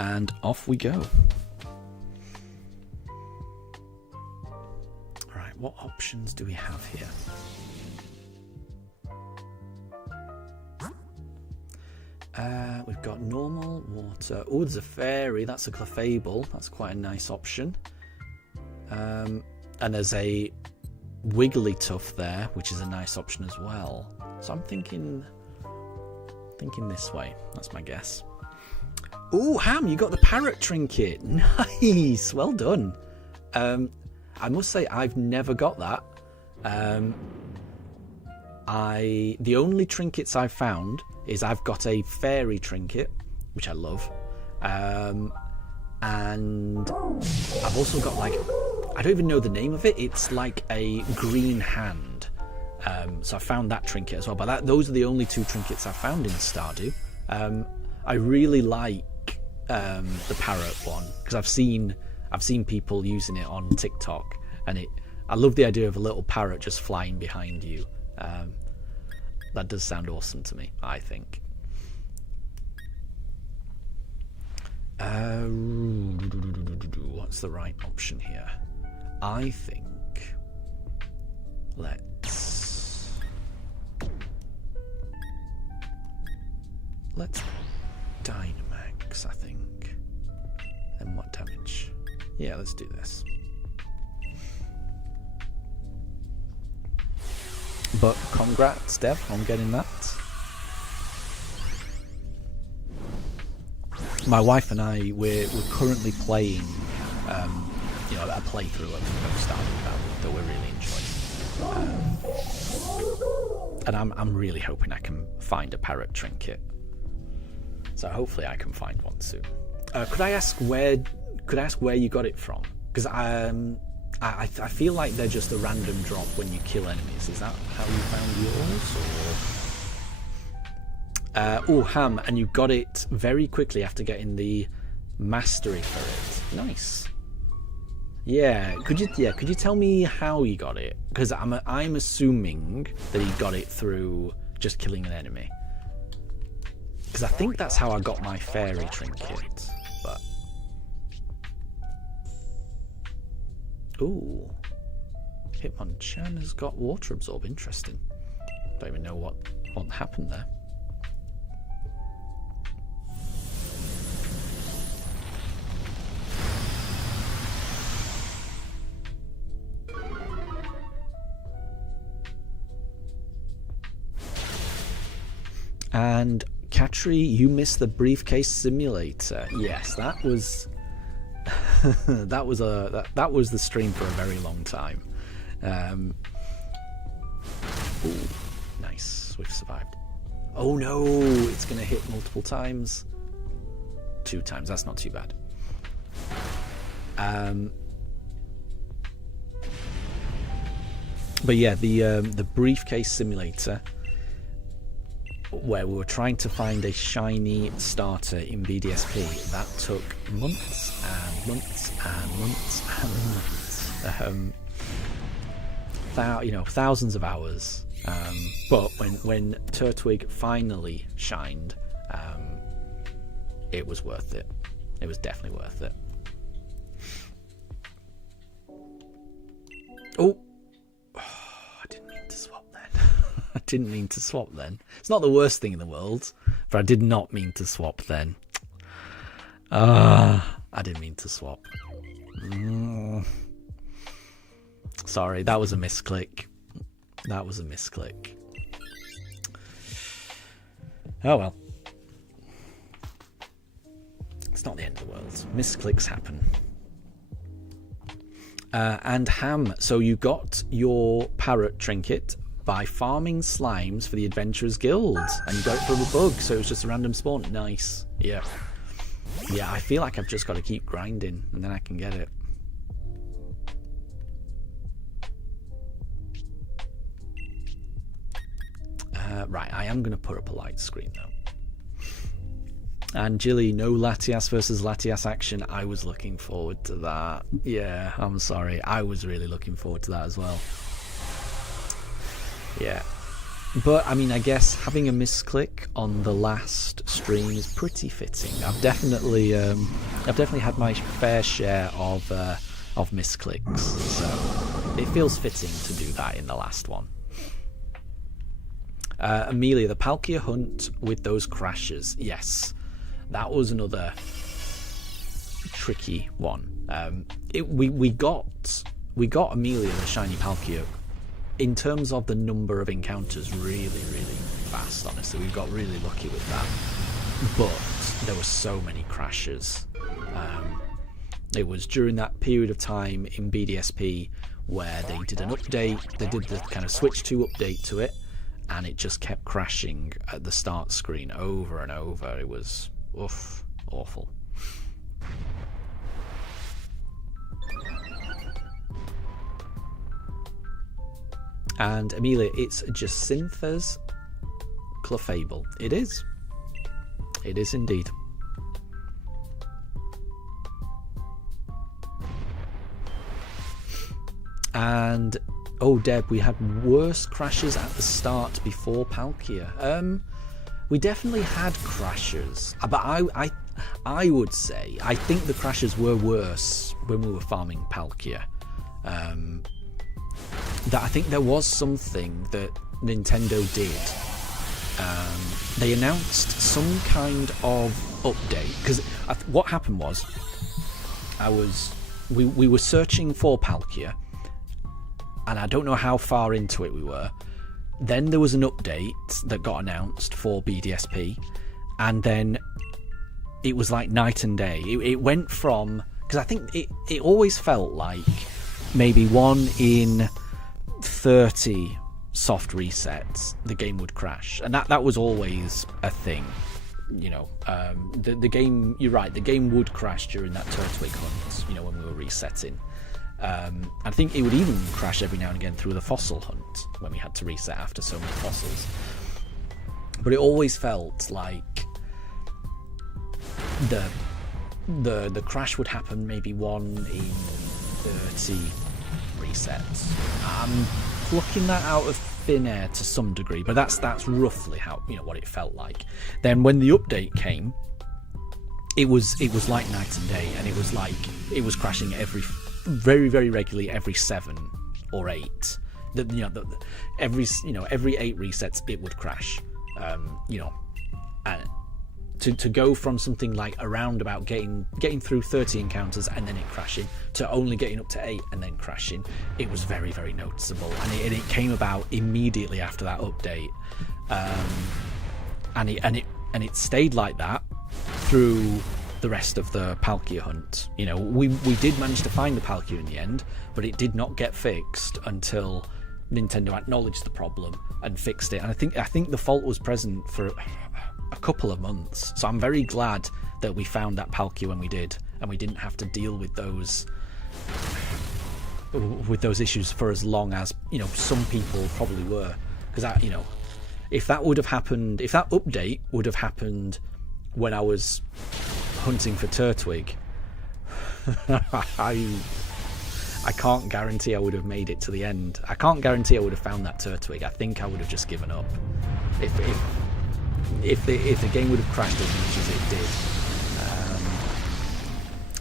And off we go. Right, what options do we have here? We've got normal, water. Oh, there's a fairy. That's a Clefable. That's quite a nice option. And there's a Wigglytuff there, which is a nice option as well. So I'm thinking this way. That's my guess. Oh, Ham, you got the parrot trinket. Nice. Well done. I must say I've never got that. The only trinkets I've found is I've got a fairy trinket, which I love, and I've also got, like, I don't even know the name of it. It's like a green hand. So I found that trinket as well. But those are the only two trinkets I've found in Stardew. I really like the parrot one because I've seen people using it on TikTok, and I love the idea of a little parrot just flying behind you. That does sound awesome to me, I think. What's the right option here? I think let's Dynamax, I think. And what damage? Yeah, let's do this. But congrats, Dev, on getting that. My wife and I, we're currently playing, a playthrough of Stardew that we're really enjoying. And I'm really hoping I can find a parrot trinket. So hopefully I can find one soon. Could I ask where you got it from? Because I feel like they're just a random drop when you kill enemies. Is that how you found yours? Or Ham, and you got it very quickly after getting the mastery for it. Nice. Yeah. Could you tell me how you got it? Because I'm assuming that he got it through just killing an enemy. Because I think that's how I got my fairy trinket. But ooh, Hitmonchan has got water absorb. Interesting. Don't even know what happened there. And Katri, you missed the briefcase simulator. Yes, that was that was the stream for a very long time. Ooh, nice. We've survived. Oh no, it's gonna hit multiple times. 2 times. That's not too bad. But yeah, the briefcase simulator, where we were trying to find a shiny starter in BDSP, that took months and months and months and months. Thousands of hours. But when Turtwig finally shined, it was worth it. It was definitely worth it. Oh, I didn't mean to swap then. I didn't mean to swap then. It's not the worst thing in the world, but I did not mean to swap then. I didn't mean to swap. Sorry, that was a misclick. That was a misclick. Oh well. It's not the end of the world. Misclicks happen. And Ham, so you got your parrot trinket by farming slimes for the Adventurers Guild, and you got it from a bug, so it was just a random spawn. Nice. Yeah, I feel like I've just got to keep grinding and then I can get it. Right, I am going to put up a light screen though. And Jilly, no Latias versus Latias action. I was looking forward to that. Yeah, I'm sorry. I was really looking forward to that as well. Yeah. But I mean, I guess having a misclick on the last stream is pretty fitting. I've definitely had my fair share of misclicks, so it feels fitting to do that in the last one. Amelia, the Palkia hunt with those crashes, yes, that was another tricky one. We got Amelia, the shiny Palkia, in terms of the number of encounters, really fast. Honestly, we got really lucky with that, but there were so many crashes. It was during that period of time in BDSP where they did an update, they did the kind of Switch 2 update to it, and it just kept crashing at the start screen over and over. It was awful. And Amelia, it's Jacintha's Clefable. It is. It is indeed. And oh, Deb, we had worse crashes at the start before Palkia. We definitely had crashes, but I would say I think the crashes were worse when we were farming Palkia. That I think there was something that Nintendo did. They announced some kind of update, because what happened was we were searching for Palkia, and I don't know how far into it we were. Then there was an update that got announced for BDSP, and then it was like night and day. It went from, because I think it always felt like maybe 1 in 30 soft resets the game would crash, and that was always a thing. You know, the game, you're right, the game would crash during that Turtwig hunt, you know, when we were resetting. I think it would even crash every now and again through the fossil hunt when we had to reset after so many fossils. But it always felt like the crash would happen maybe 1 in 30 resets. I'm plucking that out of thin air to some degree, but that's roughly how, you know, what it felt like. Then when the update came, it was like night and day, and it was like it was crashing very regularly every 7 or 8. Every 8 resets it would crash. And to go from something like around about getting through 30 encounters and then it crashing to only getting up to 8 and then crashing, it was very noticeable, and it came about immediately after that update, and it stayed like that through the rest of the Palkia hunt. You know, we did manage to find the Palkia in the end, but it did not get fixed until Nintendo acknowledged the problem and fixed it. And I think the fault was present for a couple of months. So I'm very glad that we found that Palkia when we did, and we didn't have to deal with those issues for as long as, you know, some people probably were. Because if that would have happened, if that update would have happened when I was hunting for Turtwig, I can't guarantee I would have made it to the end. I can't guarantee I would have found that Turtwig. I think I would have just given up if the game would have crashed as much as it did.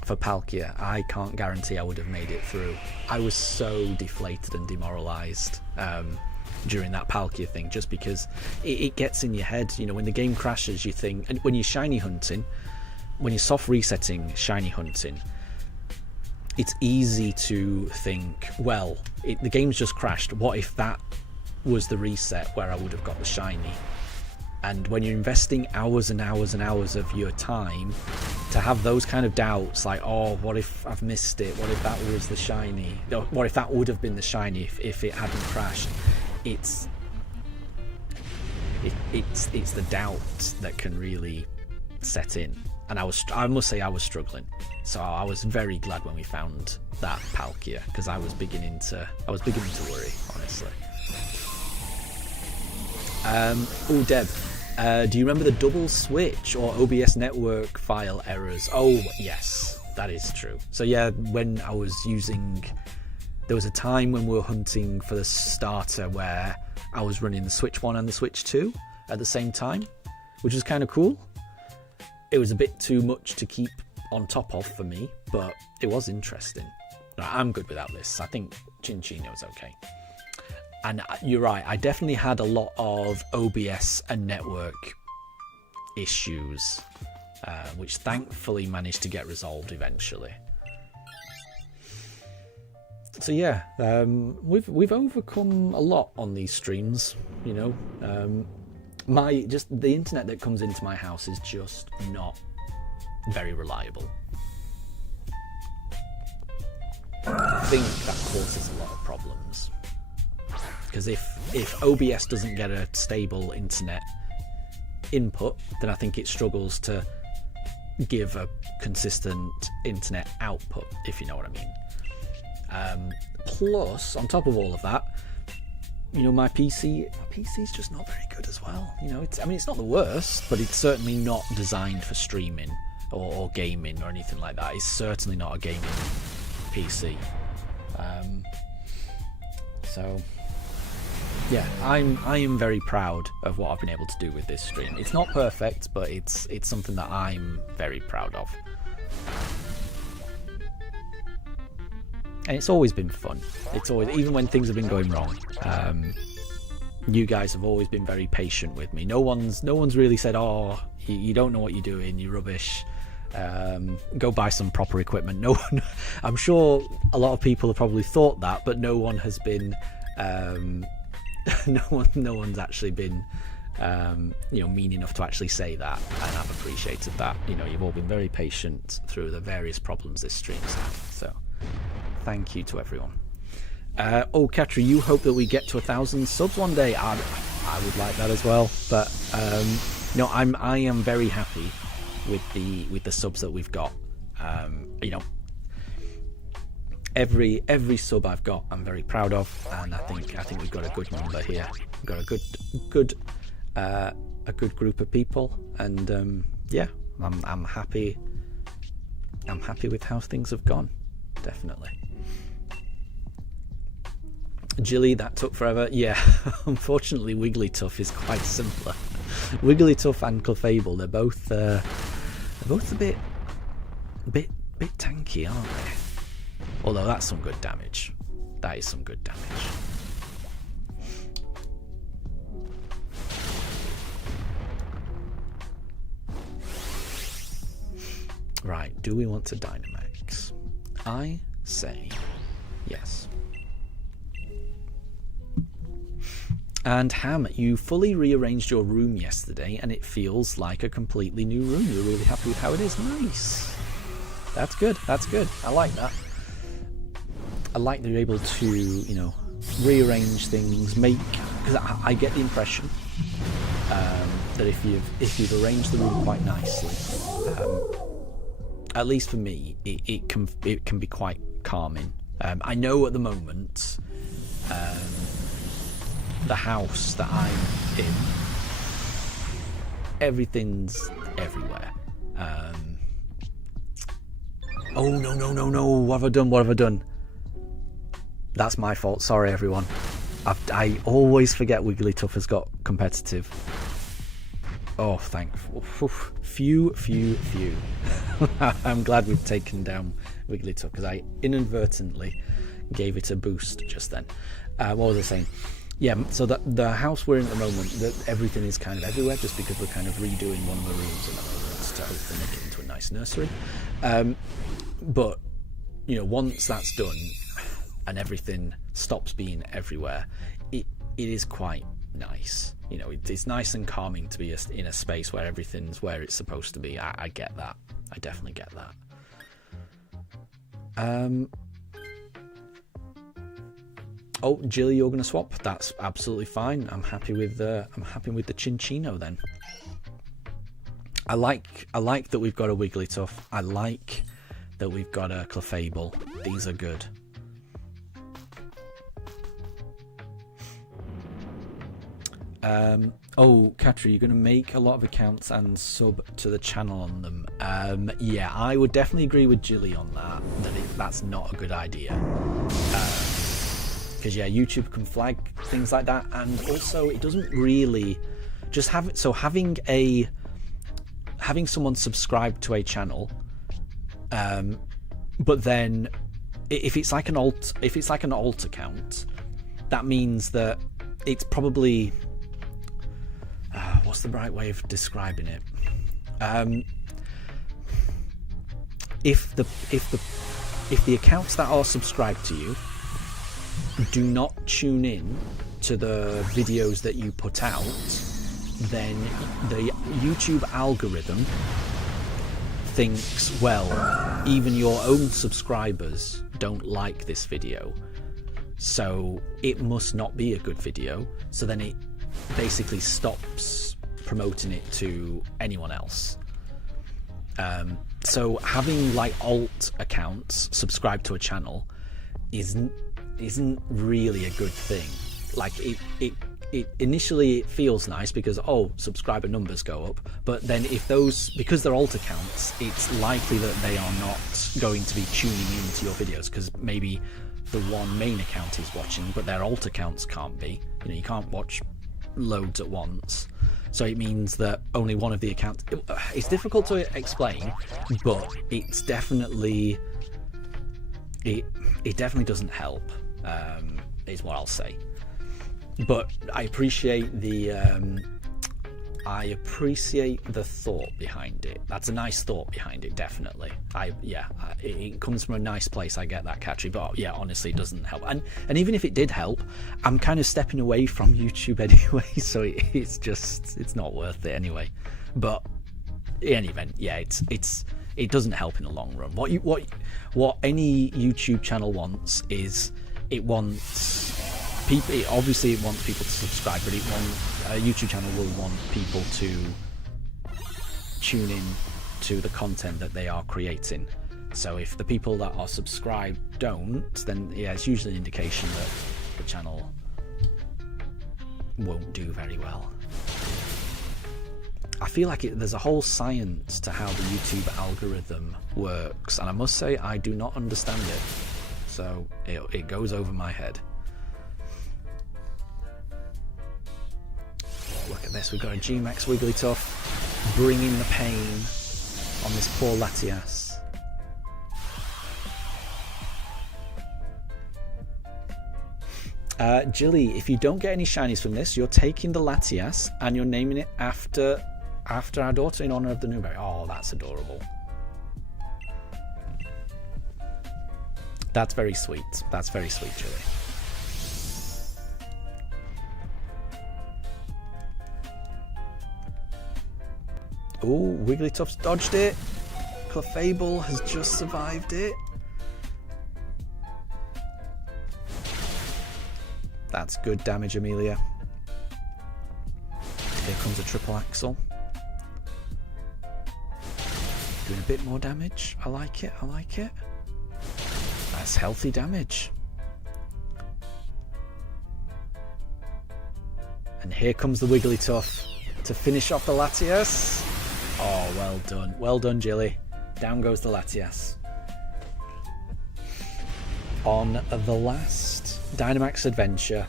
For Palkia, I can't guarantee I would have made it through. I was so deflated and demoralized during that Palkia thing, just because it gets in your head. You know, when the game crashes, you think, and when you're shiny hunting, when you're soft resetting shiny hunting, it's easy to think, well, the game's just crashed. What if that was the reset where I would have got the shiny? And when you're investing hours and hours and hours of your time, to have those kind of doubts, like, oh, what if I've missed it? What if that was the shiny? What if that would have been the shiny if it hadn't crashed? It's the doubt that can really set in. And I must say I was struggling. So I was very glad when we found that Palkia, because I was beginning to worry, honestly. Oh, Deb, do you remember the double switch or OBS network file errors? Oh, yes, that is true. So yeah, when I was using There was a time when we were hunting for the starter where I was running the Switch 1 and the Switch 2 at the same time, which was kind of cool. It was a bit too much to keep on top of for me, but it was interesting. I'm good without this. I think Chinchino is okay. And you're right, I definitely had a lot of OBS and network issues, which thankfully managed to get resolved eventually. So yeah, we've overcome a lot on these streams, you know. Just the internet that comes into my house is just not very reliable. I think that causes a lot of problems, because if OBS doesn't get a stable internet input, then I think it struggles to give a consistent internet output, if you know what I mean. Plus, on top of all of that, you know, my PC's just not very good as well. You know, it's not the worst, but it's certainly not designed for streaming or gaming or anything like that. It's certainly not a gaming PC. So yeah, I am very proud of what I've been able to do with this stream. It's not perfect, but it's something that I'm very proud of. And it's always been fun. It's always, even when things have been going wrong, you guys have always been very patient with me. No one's really said, "Oh, you don't know what you're doing. You're rubbish. Go buy some proper equipment." No one. I'm sure a lot of people have probably thought that, but no one has been. No one's actually been, you know, mean enough to actually say that, and I've appreciated that. You know, you've all been very patient through the various problems this stream's had. So. Thank you to everyone. Katri, you hope that we get to 1,000 subs one day. I would like that as well. But no, I am very happy with the subs that we've got. You know, every sub I've got, I'm very proud of, and I think we've got a good number here. We've got a good group of people, and yeah, I'm happy. I'm happy with how things have gone. Definitely. Jilly, that took forever. Yeah, unfortunately Wigglytuff is quite simpler. Wigglytuff and Clefable, they're both a bit tanky, aren't they? Although that's some good damage. That is some good damage. Right, do we want to Dynamax? I say yes. And Ham, you fully rearranged your room yesterday and it feels like a completely new room. You're really happy with how it is. Nice. That's good. That's good. I like that. I like that you're able to, you know, rearrange things, because I get the impression that if you've arranged the room quite nicely, at least for me, it can be quite calming. I know at the moment, the house that I'm in, everything's everywhere. Oh no! What have I done? That's my fault. Sorry, everyone. I always forget Wigglytuff has got competitive. Oh, thankful. Phew. I'm glad we've taken down Wigglytuff, because I inadvertently gave it a boost just then. What was I saying? Yeah, so the house we're in at the moment, everything is kind of everywhere, just because we're kind of redoing one of the rooms at the moment to hopefully make it into a nice nursery. But, you know, once that's done and everything stops being everywhere, it is quite nice. You know, it's nice and calming to be in a space where everything's where it's supposed to be. I get that. I definitely get that. Oh, Jilly, you're going to swap? That's absolutely fine. I'm happy with the Chinchino then. I like that we've got a Wigglytuff. I like that we've got a Clefable. These are good. Oh, Katri, you're going to make a lot of accounts and sub to the channel on them. Yeah, I would definitely agree with Jilly on that. That's not a good idea. because yeah, YouTube can flag things like that, and also it doesn't really just have so having someone subscribe to a channel, but then if it's like an alt account, that means that it's probably what's the right way of describing it? If the accounts that are subscribed to you do not tune in to the videos that you put out, then the YouTube algorithm thinks, well, even your own subscribers don't like this video, so it must not be a good video. So then it basically stops promoting it to anyone else. So having like alt accounts subscribe to a channel isn't really a good thing. Like it initially it feels nice because subscriber numbers go up, but then if those, because they're alt accounts, it's likely that they are not going to be tuning into your videos, because maybe the one main account is watching, but their alt accounts can't be. You can't watch loads at once. So it means that only one of the accounts. It's difficult to explain, but it's definitely it definitely doesn't help. Is what I'll say. But I appreciate the thought behind it. That's a nice thought behind it, definitely. It comes from a nice place. I get that, Katri, but yeah, honestly, it doesn't help. And even if it did help, I'm kind of stepping away from YouTube anyway, so it's not worth it anyway. But in any event, yeah, it doesn't help in the long run. What any YouTube channel wants is it wants people. Obviously, it wants people to subscribe, but a YouTube channel will want people to tune in to the content that they are creating. So if the people that are subscribed don't, then yeah, it's usually an indication that the channel won't do very well. I feel like there's a whole science to how the YouTube algorithm works, and I must say I do not understand it. So it goes over my head. Look at this, we've got a G-Max Wigglytuff bringing the pain on this poor Latias. Jilly, if you don't get any shinies from this, you're taking the Latias and you're naming it after our daughter in honour of the Newberry. Oh, that's adorable. That's very sweet. That's very sweet, Jilly. Oh, Wigglytuff's dodged it. Clefable has just survived it. That's good damage, Amelia. Here comes a triple axle. Doing a bit more damage. I like it, I like it. That's healthy damage. And here comes the Wigglytuff to finish off the Latias. Oh, well done. Well done, Jilly. Down goes the Latias. On the last Dynamax adventure,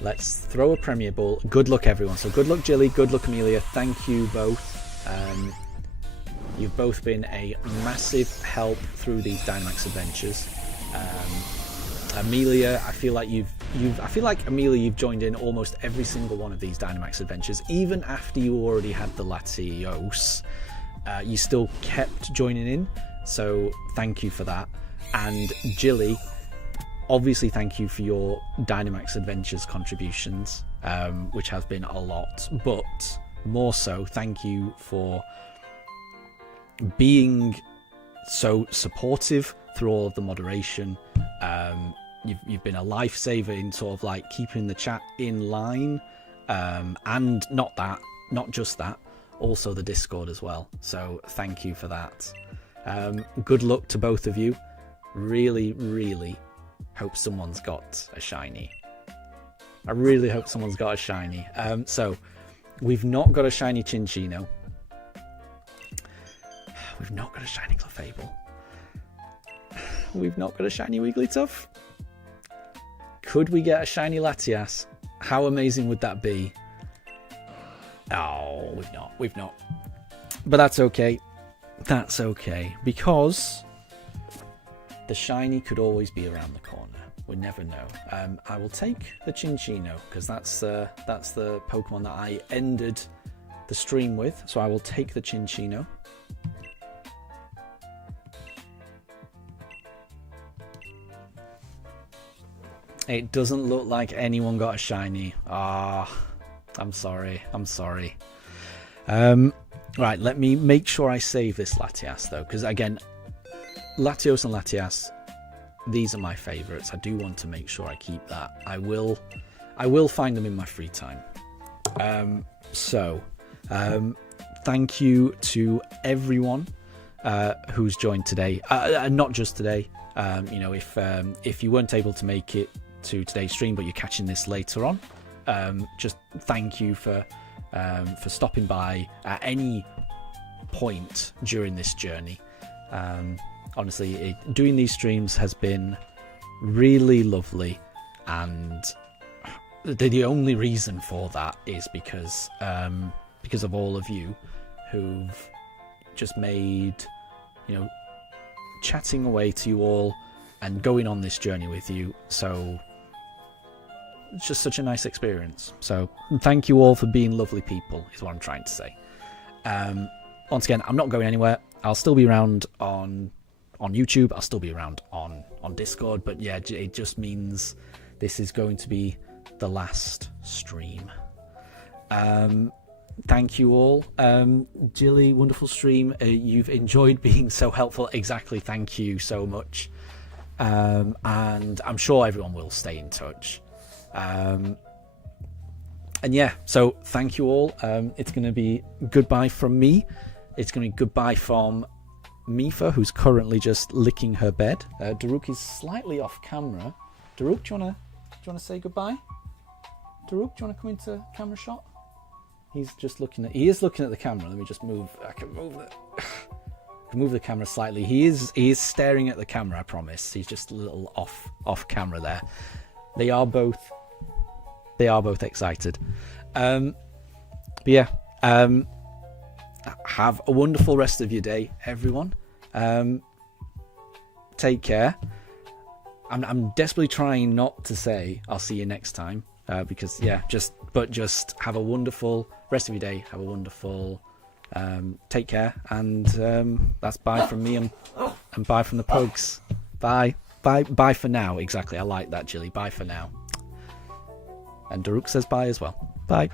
let's throw a Premier Ball. Good luck, everyone. So good luck, Jilly. Good luck, Amelia. Thank you both. You've both been a massive help through these Dynamax adventures. Amelia, I feel like Amelia, you've joined in almost every single one of these Dynamax adventures. Even after you already had the Latios, you still kept joining in. So thank you for that. And Jilly, obviously thank you for your Dynamax adventures contributions, which has been a lot. But more so, thank you for being so supportive through all of the moderation. You've been a lifesaver in sort of like keeping the chat in line, and not just that, also the Discord as well. So thank you for that. Good luck to both of you. Really, really hope someone's got a shiny. I really hope someone's got a shiny. So we've not got a shiny Chinchino. We've not got a shiny Clefable. We've not got a shiny Wigglytuff. Could we get a shiny Latias? How amazing would that be? Oh, we've not. But that's okay. That's okay, because the shiny could always be around the corner. We never know. I will take the Chinchino, because that's the Pokemon that I ended the stream with. So I will take the Chinchino. It doesn't look like anyone got a shiny. I'm sorry. Right, let me make sure I save this Latias though, because again, Latios and Latias, these are my favourites. I do want to make sure I keep that. I will find them in my free time. Thank you to everyone who's joined today. Not just today. If you weren't able to make it to today's stream, but you're catching this later on, just thank you for stopping by at any point during this journey. Honestly, doing these streams has been really lovely, and the only reason for that is because of all of you who've just made, chatting away to you all and going on this journey with you. So it's just such a nice experience. So thank you all for being lovely people, is what I'm trying to say. Once again, I'm not going anywhere. I'll still be around on YouTube. I'll still be around on Discord. But yeah, it just means this is going to be the last stream. Thank you all. Jilly, wonderful stream. You've enjoyed being so helpful. Exactly. Thank you so much. And I'm sure everyone will stay in touch. And yeah, so thank you all. It's going to be goodbye from me. It's going to be goodbye from Mifa, who's currently just licking her bed. Daruk is slightly off camera. Daruk, do you want to say goodbye? Daruk, do you want to come into camera shot? He is looking at the camera. Let me just move. I can move the camera slightly. He is staring at the camera, I promise. He's just a little off camera there. They are both excited. But yeah, have a wonderful rest of your day, everyone. Take care. I'm desperately trying not to say I'll see you next time, because yeah, just have a wonderful rest of your day. Have a wonderful take care, and that's bye from me and bye from the Pugs. Bye for now. Exactly, I like that, Jilly. Bye for now. And Daruk says bye as well. Bye.